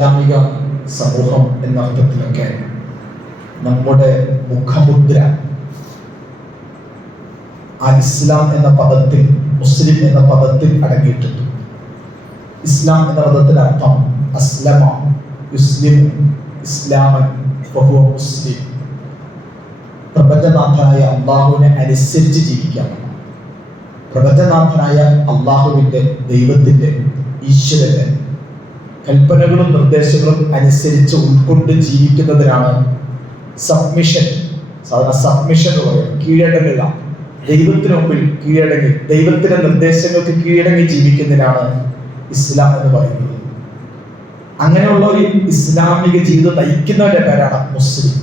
ഇസ്ലാമിക സമൂഹം എന്ന അർത്ഥത്തിലൊക്കെ നമ്മുടെ മുഖമുദ്ര ഇസ്ലാം എന്ന പദത്തിൽ, മുസ്ലിം എന്ന പദത്തിൽ അടങ്ങിയിട്ടുണ്ട്. ഇസ്ലാം എന്ന പദത്തിന്റെ അർത്ഥം അസ്ലമ യുസ്ലിം ഇസ്ലാമൻ വഹുവ മുസ്ലിം. പ്രപഞ്ചനാഥനായ അള്ളാഹുവിനെ അനുസരിച്ച് ജീവിക്കാം. പ്രപഞ്ചനാഥനായ അള്ളാഹുവിന്റെ, ദൈവത്തിന്റെ, ഈശ്വരന്റെ കൽപ്പനകളും നിർദ്ദേശങ്ങളും അനുസരിച്ച് ഉൾക്കൊണ്ട് ജീവിക്കുന്നതിനാണ് സബ്മിഷൻ. സാധാരണ സബ്മിഷൻ എന്ന് പറയും കീഴടങ്ങുക. ദൈവത്തിന് മുമ്പിൽ കീഴടങ്ങി, ദൈവത്തിന്റെ നിർദ്ദേശങ്ങൾക്ക് കീഴടങ്ങി ജീവിക്കുന്നതിനാണ് ഇസ്ലാം എന്ന് പറയുന്നത്. അങ്ങനെയുള്ള ഒരു ഇസ്ലാമിക ജീവിതം നയിക്കുന്നവരുടെ പേരാണ് മുസ്ലിം.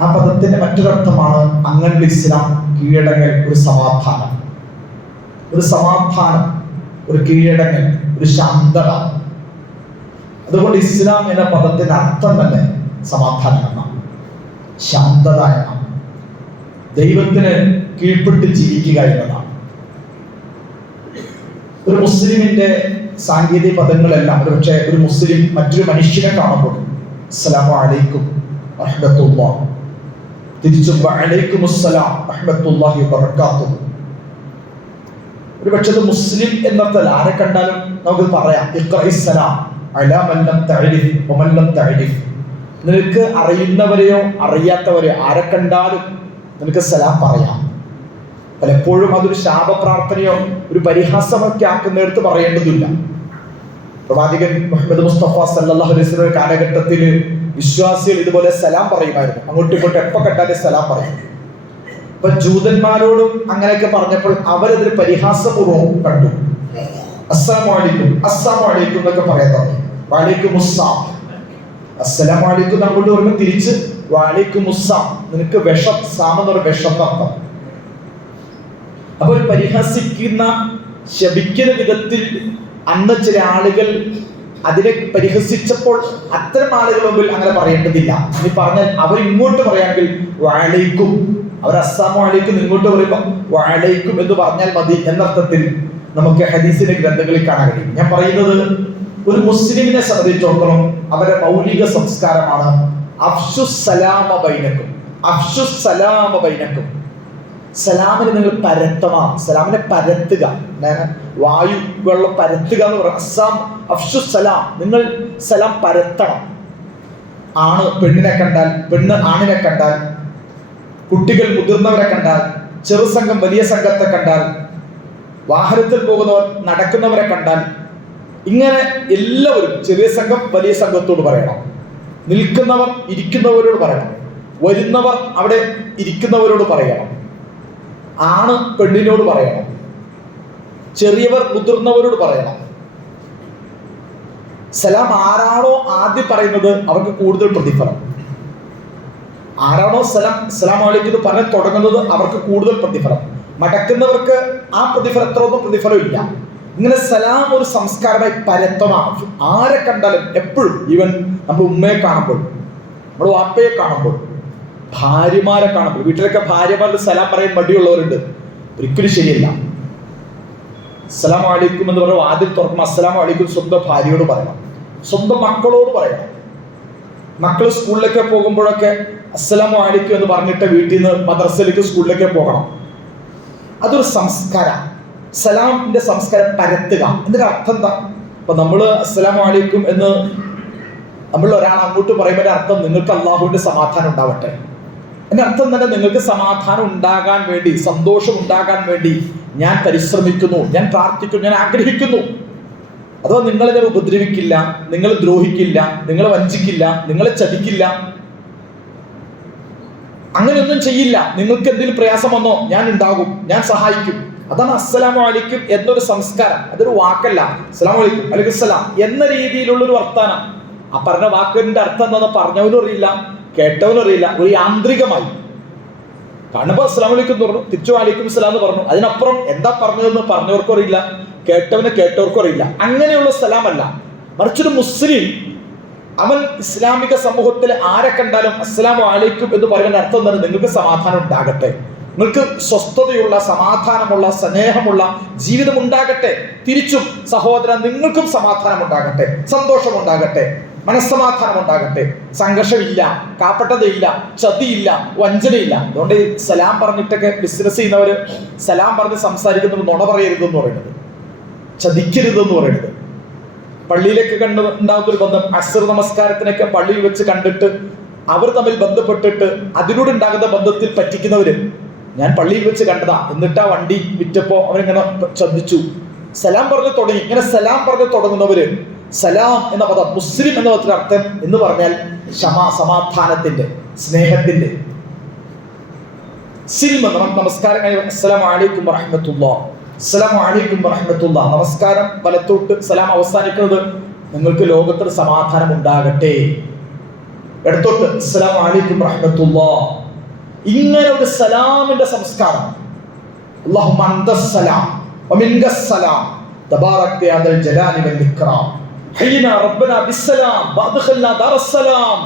ആ പദത്തിന്റെ മറ്റൊരർത്ഥമാണ് അങ്ങനെയുള്ള ഇസ്ലാം കീഴടങ്ങൽ, ഒരു സമാധാനം, ഒരു കീഴടങ്ങൽ, ഒരു ശാന്തത. അതുകൊണ്ട് ഇസ്ലാം എന്ന പദത്തിന്റെ അർത്ഥം തന്നെ സമാധാനം എന്നാണ്, ശാന്തത എന്നാണ്, ദൈവത്തിന് കീഴ്പ്പെട്ട് ജീവിക്കുക എന്നതാണ്. ഒരു മുസ്ലിമിന്റെ സാങ്കേതിക പദങ്ങളെല്ലാം, ഒരുപക്ഷെ ഒരു മുസ്ലിം മറ്റൊരു മനുഷ്യനെ കാണുമ്പോൾ അസ്സലാമു അലൈക്കും റഹ്മത്തുള്ളാഹ്, തിരിച്ചും വഅലൈക്കും അസ്സലാം റഹ്മത്തുള്ളാഹി വബറകാതുഹു. ഒരു പക്ഷേ മുസ്ലിം എന്നർത്ഥം ആരെ കണ്ടാലും നമുക്ക് പറയാം ഇഖ്റഇസ്സലാം അലാ മൻ ലം തഅരിഫ് വമൻ ലം തഅരിഫ്. നിനക്ക് അറിയുന്നവരെയോ അറിയാത്തവരെയോ ആരെ കണ്ടാലും നിനക്ക് സലാം പറയാം. പലപ്പോഴും അതൊരു ശാപപ്രാർത്ഥനയോ ഒരു പരിഹാസമൊക്കെ ആക്കുന്നിടത്ത് പറയേണ്ടതില്ല. പ്രവാചകൻ മുഹമ്മദ് മുസ്തഫ സല്ലല്ലാഹു അലൈഹി വസല്ലം കാലഘട്ടത്തിൽ വിശ്വാസികൾ ഇതുപോലെ സലാം പറയുമായിരുന്നു. അങ്ങോട്ടും ഇങ്ങോട്ടും എപ്പോൾ കണ്ടാലും സലാം പറയും. അപ്പൊ ജൂതന്മാരോടും അങ്ങനെയൊക്കെ പറഞ്ഞപ്പോൾ അവരതൊരു പരിഹാസപൂർവ്വം കണ്ടു. അസ്സലാമു അലൈക്കും, അസ്സലാമു അലൈക്കും എന്നൊക്കെ പറയാൻ തുടങ്ങി. വഅലൈക്കും അസ്സലാം, അസ്സലാമു അലൈക്കും അങ്ങോട്ട് പറയുമ്പോൾ തിരിച്ച് വഅലൈക്കും അസ്സലാം. നിനക്ക് വിഷം, സാമെന്ന് പറഞ്ഞ വിഷം അർത്ഥം. അപ്പോൾ പരിഹസിക്കുന്ന, ശപിക്കുന്ന വിധത്തിൽ അന്ന് ചില ആളുകൾ അതിനെ പരിഹസിച്ചപ്പോൾ അത്തരം ആളുകളുടെ മുമ്പിൽ അങ്ങനെ പറയേണ്ടതില്ല. ഇനി പറഞ്ഞാൽ അവർ ഇങ്ങോട്ട് പറയുകയാണെങ്കിൽ വഅലൈക്കും, അവർ അസ്സലാമു അലൈക്കും ഇങ്ങോട്ട് പറയുമ്പോൾ വഅലൈക്കും എന്ന് പറഞ്ഞാൽ മതി എന്നർത്ഥത്തിൽ നമുക്ക് ഹദീസിന്റെ ഗ്രന്ഥങ്ങളിൽ കാണാൻ കഴിയും. ഞാൻ പറയുന്നത് ഒരു മുസ്ലിമിനെ സംബന്ധിച്ചിടത്തോളം അവരുടെ മൗലിക സംസ്കാരമാണ് അഫ്ശുസ്സലാമ ബൈനക്കും, അഫ്ശുസ്സലാമ ബൈനക്കും. സലാമിനെ നിങ്ങൾ പരത്തണം, സലാമിനെ പരത്തുക, വായു വെള്ളം പരത്തുക എന്ന് പറയാം. അഫ്ശുസ്സലാം, നിങ്ങൾ സലാം പരത്തണം. ആണ് പെണ്ണിനെ കണ്ടാൽ, പെണ്ണ് ആണിനെ കണ്ടാൽ, കുട്ടികൾ മുതിർന്നവരെ കണ്ടാൽ, ചെറു സംഘം വലിയ സംഘത്തെ കണ്ടാൽ, വാഹനത്തിൽ പോകുന്നവർ നടക്കുന്നവരെ കണ്ടാൽ, ഇങ്ങനെ എല്ലാവരും ചെറിയ സംഘം വലിയ സംഘത്തോട് പറയണം. നിൽക്കുന്നവർ ഇരിക്കുന്നവരോട് പറയണം, വരുന്നവർ അവിടെ ഇരിക്കുന്നവരോട് പറയണം, ആണ് പെണ്ണിനോട് പറയണം, ചെറിയവർ മുതിർന്നവരോട് പറയണം. സലാം ആരാണോ ആദ്യം പറയുന്നത് അവർക്ക് കൂടുതൽ പ്രതിഫലം. ആരാണോ സലാം അലൈക്കും പറഞ്ഞ് തുടങ്ങുന്നത് അവർക്ക് കൂടുതൽ പ്രതിഫലം. മടക്കുന്നവർക്ക് ആ പ്രതിഫലം എത്രയൊന്നും പ്രതിഫലം ഇല്ല. ഇങ്ങനെ സലാം ഒരു സംസ്കാരമായി പരത്തമാണ്. ആരെ കണ്ടാലും എപ്പോഴും, ഈവൻ നമ്മൾ ഉമ്മയെ കാണുമ്പോൾ, നമ്മൾ വാപ്പയെ കാണുമ്പോൾ, ഭാര്യമാരെ കാണുമ്പോൾ, വീട്ടിലൊക്കെ ഭാര്യമാരുടെ സലാം പറയാൻ മടിയുള്ളവരുണ്ട്. ഒരിക്കലും ശരിയല്ല. അസ്സലാമു അലൈക്കും എന്ന് പറയുമ്പോൾ ആദ്യം തുറക്കുമ്പോൾ അസ്സലാമു അലൈക്കും സ്വന്തം ഭാര്യയോട് പറയണം, സ്വന്തം മക്കളോട് പറയണം. മക്കൾ സ്കൂളിലേക്ക് പോകുമ്പോഴൊക്കെ അസ്സലാമു അലൈക്കും എന്ന് പറഞ്ഞിട്ട് വീട്ടിൽ നിന്ന് മദ്രസയിലേക്ക് സ്കൂളിലേക്ക് പോകണം. അതൊരു സംസ്കാരം, സലാമിന്റെ സംസ്കാരം പരത്തുക. ഇതിന്റെ അർത്ഥം എന്താ? അപ്പൊ നമ്മള് അസ്സലാമു അലൈക്കും എന്ന് നമ്മൾ ഒരാൾ അങ്ങോട്ട് പറയുമ്പോൾ അർത്ഥം നിങ്ങൾക്ക് അള്ളാഹുവിന്റെ സമാധാനം ഉണ്ടാവട്ടെ. എന്റെ അർത്ഥം തന്നെ നിങ്ങൾക്ക് സമാധാനം ഉണ്ടാകാൻ വേണ്ടി, സന്തോഷം ഉണ്ടാകാൻ വേണ്ടി ഞാൻ പരിശ്രമിക്കുന്നു, ഞാൻ പ്രാർത്ഥിക്കുന്നു, ഞാൻ ആഗ്രഹിക്കുന്നു. അഥവാ നിങ്ങളെ ഞാൻ ഉപദ്രവിക്കില്ല, നിങ്ങളെ ദ്രോഹിക്കില്ല, നിങ്ങളെ വഞ്ചിക്കില്ല, നിങ്ങളെ ചതിക്കില്ല, അങ്ങനെയൊന്നും ചെയ്യില്ല. നിങ്ങൾക്ക് എന്തെങ്കിലും പ്രയാസം വന്നോ ഞാൻ ഉണ്ടാകും, ഞാൻ സഹായിക്കും. അതാണ് അസ്സലാമു അലൈക്കും എന്നൊരു സംസ്കാരം. അതൊരു വാക്കല്ല. അസ്സലാമു അലൈക്കും, അലൈക്കും സലാം എന്ന രീതിയിലുള്ളൊരു വർത്താനം. ആ പറഞ്ഞ വാക്കിന്റെ അർത്ഥം എന്താണെന്ന് പറഞ്ഞവനും അറിയില്ല, കേട്ടവനും അറിയില്ല. ഒരു യാന്ത്രികമായി കാണുമ്പോൾ അസ്സലാമു അലൈക്കും എന്ന് പറഞ്ഞു, തിരിച്ചു അലൈക്കും സലാം എന്ന് പറഞ്ഞു. അതിനപ്പുറം എന്താ പറഞ്ഞതെന്ന് പറഞ്ഞവർക്കും അറിയില്ല, കേട്ടവർക്കും അറിയില്ല. അങ്ങനെയുള്ള സലാമല്ല. മറിച്ചൊരു മുസ്ലിം അവൻ ഇസ്ലാമിക സമൂഹത്തിൽ ആരെ കണ്ടാലും അസ്സലാമു അലൈക്കും എന്ന് പറയുന്ന അർത്ഥം എന്താണ്? നിങ്ങൾക്ക് സമാധാനം ഉണ്ടാകട്ടെ, നിങ്ങൾക്ക് സ്വസ്ഥതയുള്ള, സമാധാനമുള്ള, സ്നേഹമുള്ള ജീവിതം ഉണ്ടാകട്ടെ. തിരിച്ചും സഹോദരൻ, നിങ്ങൾക്കും സമാധാനം ഉണ്ടാകട്ടെ, സന്തോഷമുണ്ടാകട്ടെ, മനസ്സമാധാനം ഉണ്ടാകട്ടെ. സംഘർഷമില്ല, കാപ്പട്ടതയില്ല, ചതിയില്ല, വഞ്ചനയില്ല. അതുകൊണ്ട് സലാം പറഞ്ഞിട്ടൊക്കെ ബിസിനസ് ചെയ്യുന്നവര് സലാം പറഞ്ഞ് സംസാരിക്കുന്നത് നുണ പറയരുതെന്ന് പറയുന്നത്, ചതിക്കരുതെന്ന് പറയുന്നത്. പള്ളിയിലേക്ക് ഉണ്ടാകുന്ന ഒരു ബന്ധം, അസ്ർ നമസ്കാരത്തിനൊക്കെ പള്ളിയിൽ വെച്ച് കണ്ടിട്ട് അവർ തമ്മിൽ ബന്ധപ്പെട്ടിട്ട് അതിലൂടെ ഉണ്ടാകുന്ന ബന്ധത്തിൽ പറ്റിക്കുന്നവര്, ഞാൻ പള്ളിയിൽ വെച്ച് കണ്ടതാ, എന്നിട്ട് ആ വണ്ടി വിറ്റപ്പോ അവരിങ്ങനെ ശ്രദ്ധിച്ചു, സലാം പറഞ്ഞു തുടങ്ങി. ഇങ്ങനെ സലാം പറഞ്ഞു തുടങ്ങുന്നവര്, സലാം എന്ന പദം മുസ്ലിം എന്ന പദത്തിന്റെ അർത്ഥം എന്ന് പറഞ്ഞാൽ സമാധാനത്തിന്റെ, സ്നേഹത്തിന്റെ. സിൽമ, നമസ്കാരം കഴിഞ്ഞ അസ്സലാമു അലൈക്കും വറഹ്മത്തുള്ളാഹ്, അസ്സലാമു അലൈക്കും വറഹ്മത്തുള്ളാഹ്, നമസ്കാരം വലത്തോട്ട് സലാം അവസാനിക്കുന്നത് നിങ്ങൾക്ക് ലോകത്തിൽ സമാധാനം ഉണ്ടാകട്ടെ. ഇടത്തോട്ട് അസ്സലാമു അലൈക്കും വറഹ്മത്തുള്ളാഹ്. ഇങ്ങനെ ഒരു സലാമിന്റെ സംസ്കാരം. അല്ലാഹുമ്മ അന്തസ്സലാം വമിൻകസ്സലാം തബാറക്ത യാ ദൽ ജലാലി വൽ ഇക്റാം ഹയ്യിനാ റബ്ബനാ ബിസ്സലാം വഅദ്ഖിൽനാ ദാറസ്സലാം.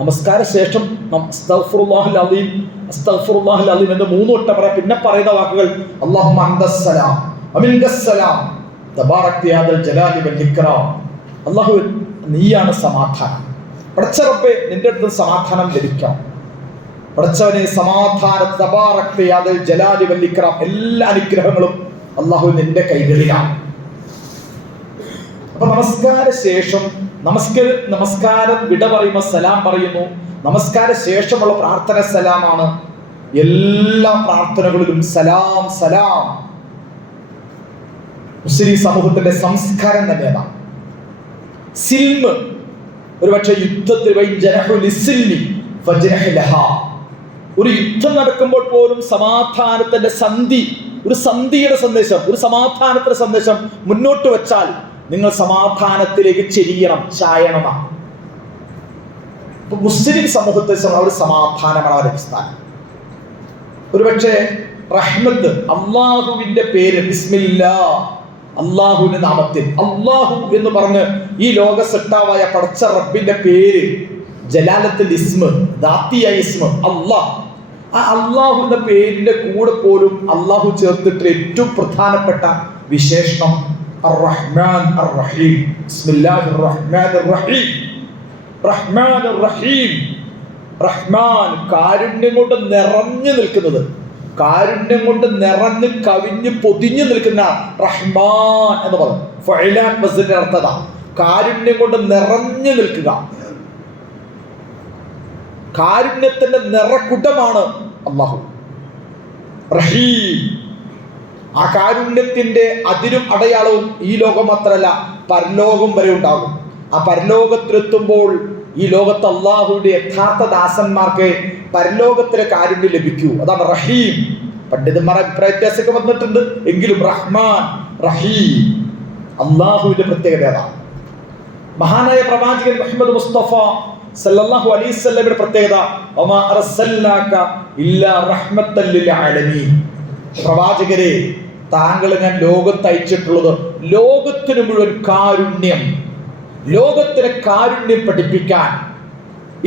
നമസ്കാര ശേഷം അസ്തഗ്ഫിറുല്ലാഹൽ അലീം, അസ്തഗ്ഫിറുല്ലാഹൽ അലീം എന്ന് 3 വട്ടം പറയാം. പിന്നെ പറയുന്ന വാക്കുകൾ അല്ലാഹുമ്മ അന്തസ്സലാം വമിൻകസ്സലാം തബാറക്ത യാ ദൽ ജലാലി വൽ ഇക്റാം. അല്ലാഹു, നീയാണ് സമാധാനം. പടച്ച റബ്ബേ, നിന്റെ അടുത്ത് സമാധാനം ലഭിക്കണം. പടച്ചവനെ, സമാധാനം, തബാറക്ത യാ ദൽ ജലാലി വൽ ഇക്റാം, എല്ലാ അനുഗ്രഹങ്ങളും അല്ലാഹു നിന്റെ കൈകളിലാണ്. അപ്പൊ നമസ്കാര ശേഷം നമസ്കാരം വിട പറയുമ്പോൾ സലാം പറയുന്നു. നമസ്കാര ശേഷമുള്ള പ്രാർത്ഥന സലാമാണ്. എല്ലാ പ്രാർത്ഥനകളിലും സലാം സലാം. മുസ്ലിം സമൂഹത്തിന്റെ സംസ്കാരം തന്നെയാണ് സിൽമ്. ഒരുപക്ഷെ യുദ്ധത്തിൽ ഒരു യുദ്ധം നടക്കുമ്പോൾ പോലും സമാധാനത്തിന്റെ ഒരു സന്ധിയുടെ സന്ദേശം, ഒരു സമാധാനത്തിന്റെ സന്ദേശം മുന്നോട്ട് വെച്ചാൽ നിങ്ങൾ സമാധാനത്തിലേക്ക് ചായണമാണ്. മുസ്ലിം സമൂഹത്തെ ഒരു സമാധാനമാണ് അവരുടെ സ്ഥാനം. ഒരുപക്ഷെ റഹ്മത്ത്, അള്ളാഹുവിന്റെ പേര്, ബിസ്മില്ലാ, അള്ളാഹുവിന്റെ നാമത്തിൽ, അള്ളാഹു എന്ന് പറഞ്ഞ് ഈ ലോക സൃഷ്ടാവായ പടച്ച റബ്ബിന്റെ പേര്, ജലാലത്തുൽ ഇസ്മ്, ദാത്തിയായ ഇസ്മ് അള്ളാഹ്. ആ അള്ളാഹു എന്ന പേരിന്റെ കൂടെ പോലും അള്ളാഹു ചേർത്തിട്ട് ഏറ്റവും പ്രധാനപ്പെട്ട വിശേഷണം അർ-റഹ്മാൻ അർ-റഹീം. ബിസ്മില്ലാഹിർ റഹ്മാനിർ റഹീം. റഹ്മാനിർ റഹീം. റഹ്മാൻ, കാരുണ്യം കൊണ്ട് നിറഞ്ഞു നിൽക്കുന്നത്, കാരുണ്യം കൊണ്ട് നിറഞ്ഞ് കവിഞ്ഞ് പൊതിഞ്ഞു നിൽക്കുന്ന റഹ്മാൻ എന്ന് പറഞ്ഞു. ഫഇലാൻ വസ്നിന്റെ അർത്ഥത കാരുണ്യം കൊണ്ട് നിറഞ്ഞു നിൽക്കുക. കാരുണ്യത്തിന്റെ നിറക്കുടമാണ് അല്ലാഹു. റഹീം, ആ കാരുണ്യത്തിന്റെ അതിരും അടയാളവും ഈ ലോകം മാത്രമല്ല പരലോകം വരെ ഉണ്ടാകും. ആ പരലോകത്തിലെത്തുമ്പോൾ ഈ ലോകത്ത് അള്ളാഹുവിന്റെ യഥാർത്ഥ ദാസന്മാർക്ക് പരലോകത്തിലെ കാരുണ്യം ലഭിക്കൂ. അതാണ് റഹീം. പണ്ഡിതന്മാർ അഭിപ്രായ വ്യത്യാസമൊക്കെ വന്നിട്ടുണ്ട്, എങ്കിലും റഹ്മാൻ റഹീം അള്ളാഹുവിന്റെ പ്രത്യേകത അതാണ്. മഹാനായ പ്രവാചകൻ മുഹമ്മദ് മുസ്തഫ സല്ലല്ലാഹു അലൈഹി വസല്ലമയുടെ പ്രത്യേകത വമാ അർസൽനാക ഇല്ലാ റഹ്മത്തൽ ലിൽ ആലമീൻ. പ്രവാചകരെ, താങ്കളെ ഞാൻ ലോകത്ത് അയച്ചിട്ടുള്ളത് ലോകത്തിന് മുഴുവൻ കാരുണ്യം, ലോകത്തിന് കാരുണ്യം പഠിപ്പിക്കാൻ.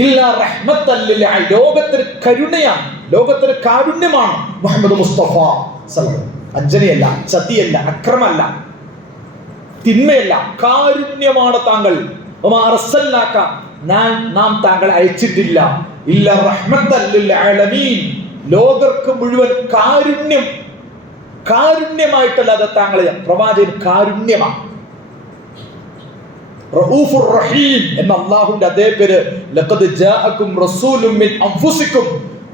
ഇല്ലാ റഹ്മത്തൽ ലിൽ ആലമീൻ, ലോകത്തിന് കരുണയാണ്, ലോകത്തിന് കാരുണ്യമാണ് മുഹമ്മദ് മുസ്തഫ സല്ലല്ലാഹു. അഞ്ജനയല്ല, ചതിയല്ല, അക്രമല്ല, തിന്മയല്ല, കാരുണ്യമാണ് താങ്കൾ. വമാ അർസൽനാക, നാം താങ്കളെ അയച്ചിട്ടില്ല ഇല്ലാ റഹ്മത്തൽ ലിൽ ആലമീൻ, ലോകർക്ക് മുഴുവൻ കാരുണ്യമായിട്ടല്ലാതെ താങ്കളെ. പ്രവാചകൻ കാരുണ്യമാണ്. റഊഫുർ റഹീം എന്ന അല്ലാഹുവിന്റെ അതേ പേര്. ലഖദ് ജാഅകും റസൂലുൻ മിൻ അൻഫുസികും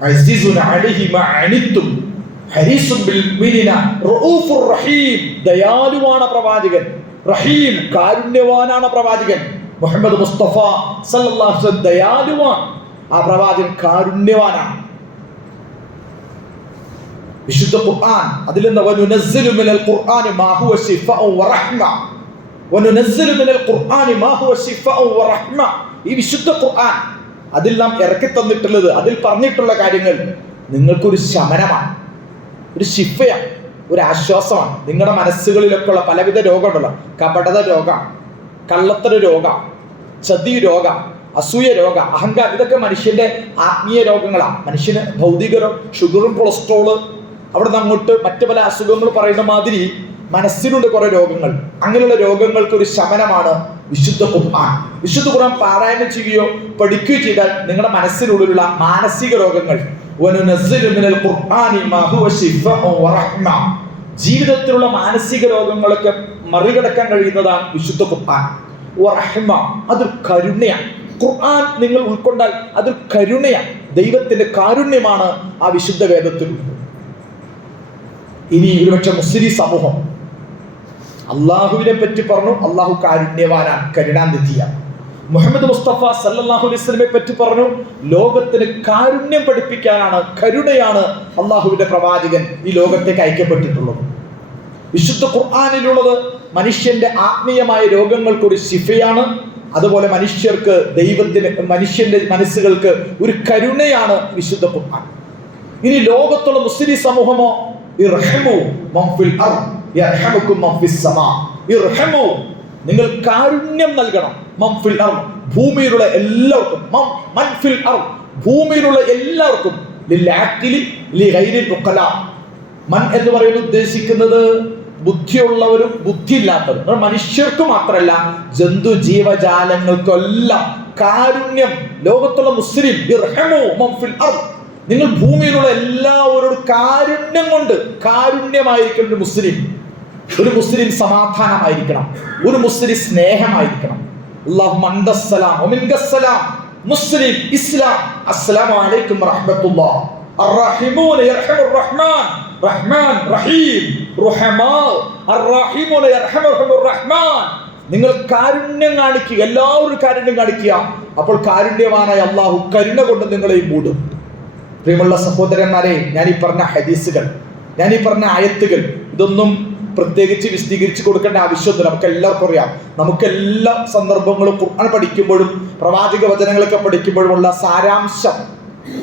അസീസുൻ അലൈഹി മാ അനിത്തും ഹരീസുൻ ബിൽ മുഅ്മിനീന റഊഫുർ റഹീം. ദയാലുവാണ് പ്രവാചകൻ. റഹീം, കാരുണ്യവാനാണ് പ്രവാചകൻ. മുഹമ്മദ് മുസ്തഫ സല്ലല്ലാഹു അലൈഹി വസല്ലം ദയാലുവാൻ. ആ പ്രവാചകൻ കാരുണ്യവാനാണ്. വിശുദ്ധ ഖുർആൻ അതിലെന്താ വനുനസ്സിലു മിനൽ ഖുർആനി മാ ഹുവ ശിഫാഉ വറഹ്മ. വനുനസ്സിലു മിനൽ ഖുർആനി മാ ഹുവ ശിഫാഉ വറഹ്മ. ഈ വിശുദ്ധ ഖുർആൻ അതിൽ നാം ഇറക്കി തന്നിട്ടുള്ളത്, അതിൽ പറഞ്ഞിട്ടുള്ള കാര്യങ്ങൾ നിങ്ങൾക്കൊരു ശമനമാണ്, ഒരു ശിഫയാണ്, ഒരു ആശ്വാസമാണ്. നിങ്ങളുടെ മനസ്സുകളിലൊക്കെ ഉള്ള പലവിധ രോഗമുണ്ടല്ലോ, കപടത രോഗം, കള്ളത്തര രോഗം, ചതി രോഗം, അസൂയ രോഗ, അഹങ്കാരം, ഇതൊക്കെ മനുഷ്യന്റെ ആത്മീയ രോഗങ്ങളാണ്. മനുഷ്യന് ഭൗതിക ഷുഗറും കൊളസ്ട്രോള് അവിടെ നിന്ന് അങ്ങോട്ട് മറ്റു പല അസുഖങ്ങൾ പറയുന്ന മാതിരി മനസ്സിനുണ്ട് കുറെ രോഗങ്ങൾ. അങ്ങനെയുള്ള രോഗങ്ങൾക്ക് ഒരു ശമനമാണ് വിശുദ്ധ ഖുർആൻ. വിശുദ്ധ ഖുർആൻ പാരായണം ചെയ്യുകയോ പഠിക്കുകയോ ചെയ്താൽ നിങ്ങളുടെ മനസ്സിനുള്ളിലുള്ള മാനസിക രോഗങ്ങൾ ജീവിതത്തിലുള്ള മാനസിക രോഗങ്ങളൊക്കെ മറികടക്കാൻ കഴിയുന്നതാണ് വിശുദ്ധ ഖുർആൻ. അതൊരു കരുണയാണ്. ഖുർആൻ നിങ്ങൾ ഉൾക്കൊണ്ടാൽ അതൊരു കരുണയാണ്. ദൈവത്തിന്റെ കാരുണ്യമാണ് ആ വിശുദ്ധ വേദത്തിലുള്ളത്. ഇനി ഒരുപക്ഷെ മുസ്ലിം സമൂഹം അള്ളാഹുവിനെ പറ്റി പറഞ്ഞു, അള്ളാഹു കാരുണ്യവാനാണ്, കരുണാനിധിയാണ്. മുഹമ്മദ് മുസ്തഫ സല്ലല്ലാഹു അലൈഹി വസല്ലമയെ പറ്റി പറഞ്ഞു, ലോകത്തിന് കാരുണ്യം പഠിപ്പിക്കാനാണ്, കരുണയാണ് അള്ളാഹുവിന്റെ പ്രവാചകൻ ഈ ലോകത്തേക്ക് അയക്കപ്പെട്ടിട്ടുള്ളത്. വിശുദ്ധ ഖുർആനിലുള്ളത് മനുഷ്യന്റെ ആത്മീയമായ രോഗങ്ങൾക്കൊരു ശിഫയാണ്. അതുപോലെ മനുഷ്യർക്ക് മനുഷ്യന്റെ മനസ്സുകൾക്ക് ഒരു കരുണയാണ് വിശുദ്ധ ഖുർആൻ. ഇനി ലോകത്തുള്ള മുസ്ലിം സമൂഹമോ നിങ്ങൾ കാരുണ്യം നൽകണം. ഭൂമിയിലുള്ള എല്ലാവർക്കും, ഭൂമിയിലുള്ള എല്ലാവർക്കും. മൻ എന്ന് പറയുന്നത് ഉദ്ദേശിക്കുന്നത് ബുദ്ധിയുള്ളവരും ബുദ്ധിയില്ലാത്തവരും, മനുഷ്യർക്ക് മാത്രമല്ല ജന്തു ജീവജാലങ്ങൾക്കെല്ലാം കാരുണ്യം. ലോകത്തുള്ള മുസ്ലിം നിങ്ങൾ ഭൂമിയിലുള്ള എല്ലാവരോടും കാരുണ്യം കൊണ്ട് കാരുണ്യമായിരിക്കണം. ഒരു മുസ്ലിം സമാധാനമായിരിക്കണം, ഒരു മുസ്ലിം സ്നേഹമായിരിക്കണം. അല്ലാഹുമ്മ അന്തസ്സലാം വമിൻകസ്സലാം, മുസ്ലിം ഇസ്ലാം, അസ്സലാമു അലൈക്കും വറഹ്മത്തുള്ളാഹി. അർറഹീമൂന യർഹമുർ റഹ്മാൻ, റഹ്മാൻ റഹീം, റുഹമാ അർറഹീമൂന യർഹമുർ റഹ്മാൻ. നിങ്ങൾ കാരുണ്യം കാണിക്കുക, എല്ലാവരും കാരുണ്യം കാണിക്കുക. അപ്പോൾ കാരുണ്യവാനായ അല്ലാഹു കരുണ കൊണ്ട് നിങ്ങളെയും മൂടും. പ്രിയമുള്ള സഹോദരന്മാരെ, ഞാൻ ഈ പറഞ്ഞ ഹദീസുകൾ, ഞാൻ ഈ പറഞ്ഞ ആയത്തുകൾ, ഇതൊന്നും പ്രത്യേകിച്ച് വിശദീകരിച്ച് കൊടുക്കേണ്ട ആവശ്യമൊന്നുമില്ല. നമുക്ക് എല്ലാവർക്കും അറിയാം. നമുക്ക് എല്ലാ സന്ദർഭങ്ങളും ഖുർആൻ പഠിക്കുമ്പോഴും പ്രവാചക വചനങ്ങളൊക്കെ പഠിക്കുമ്പോഴുമുള്ള സാരാംശം,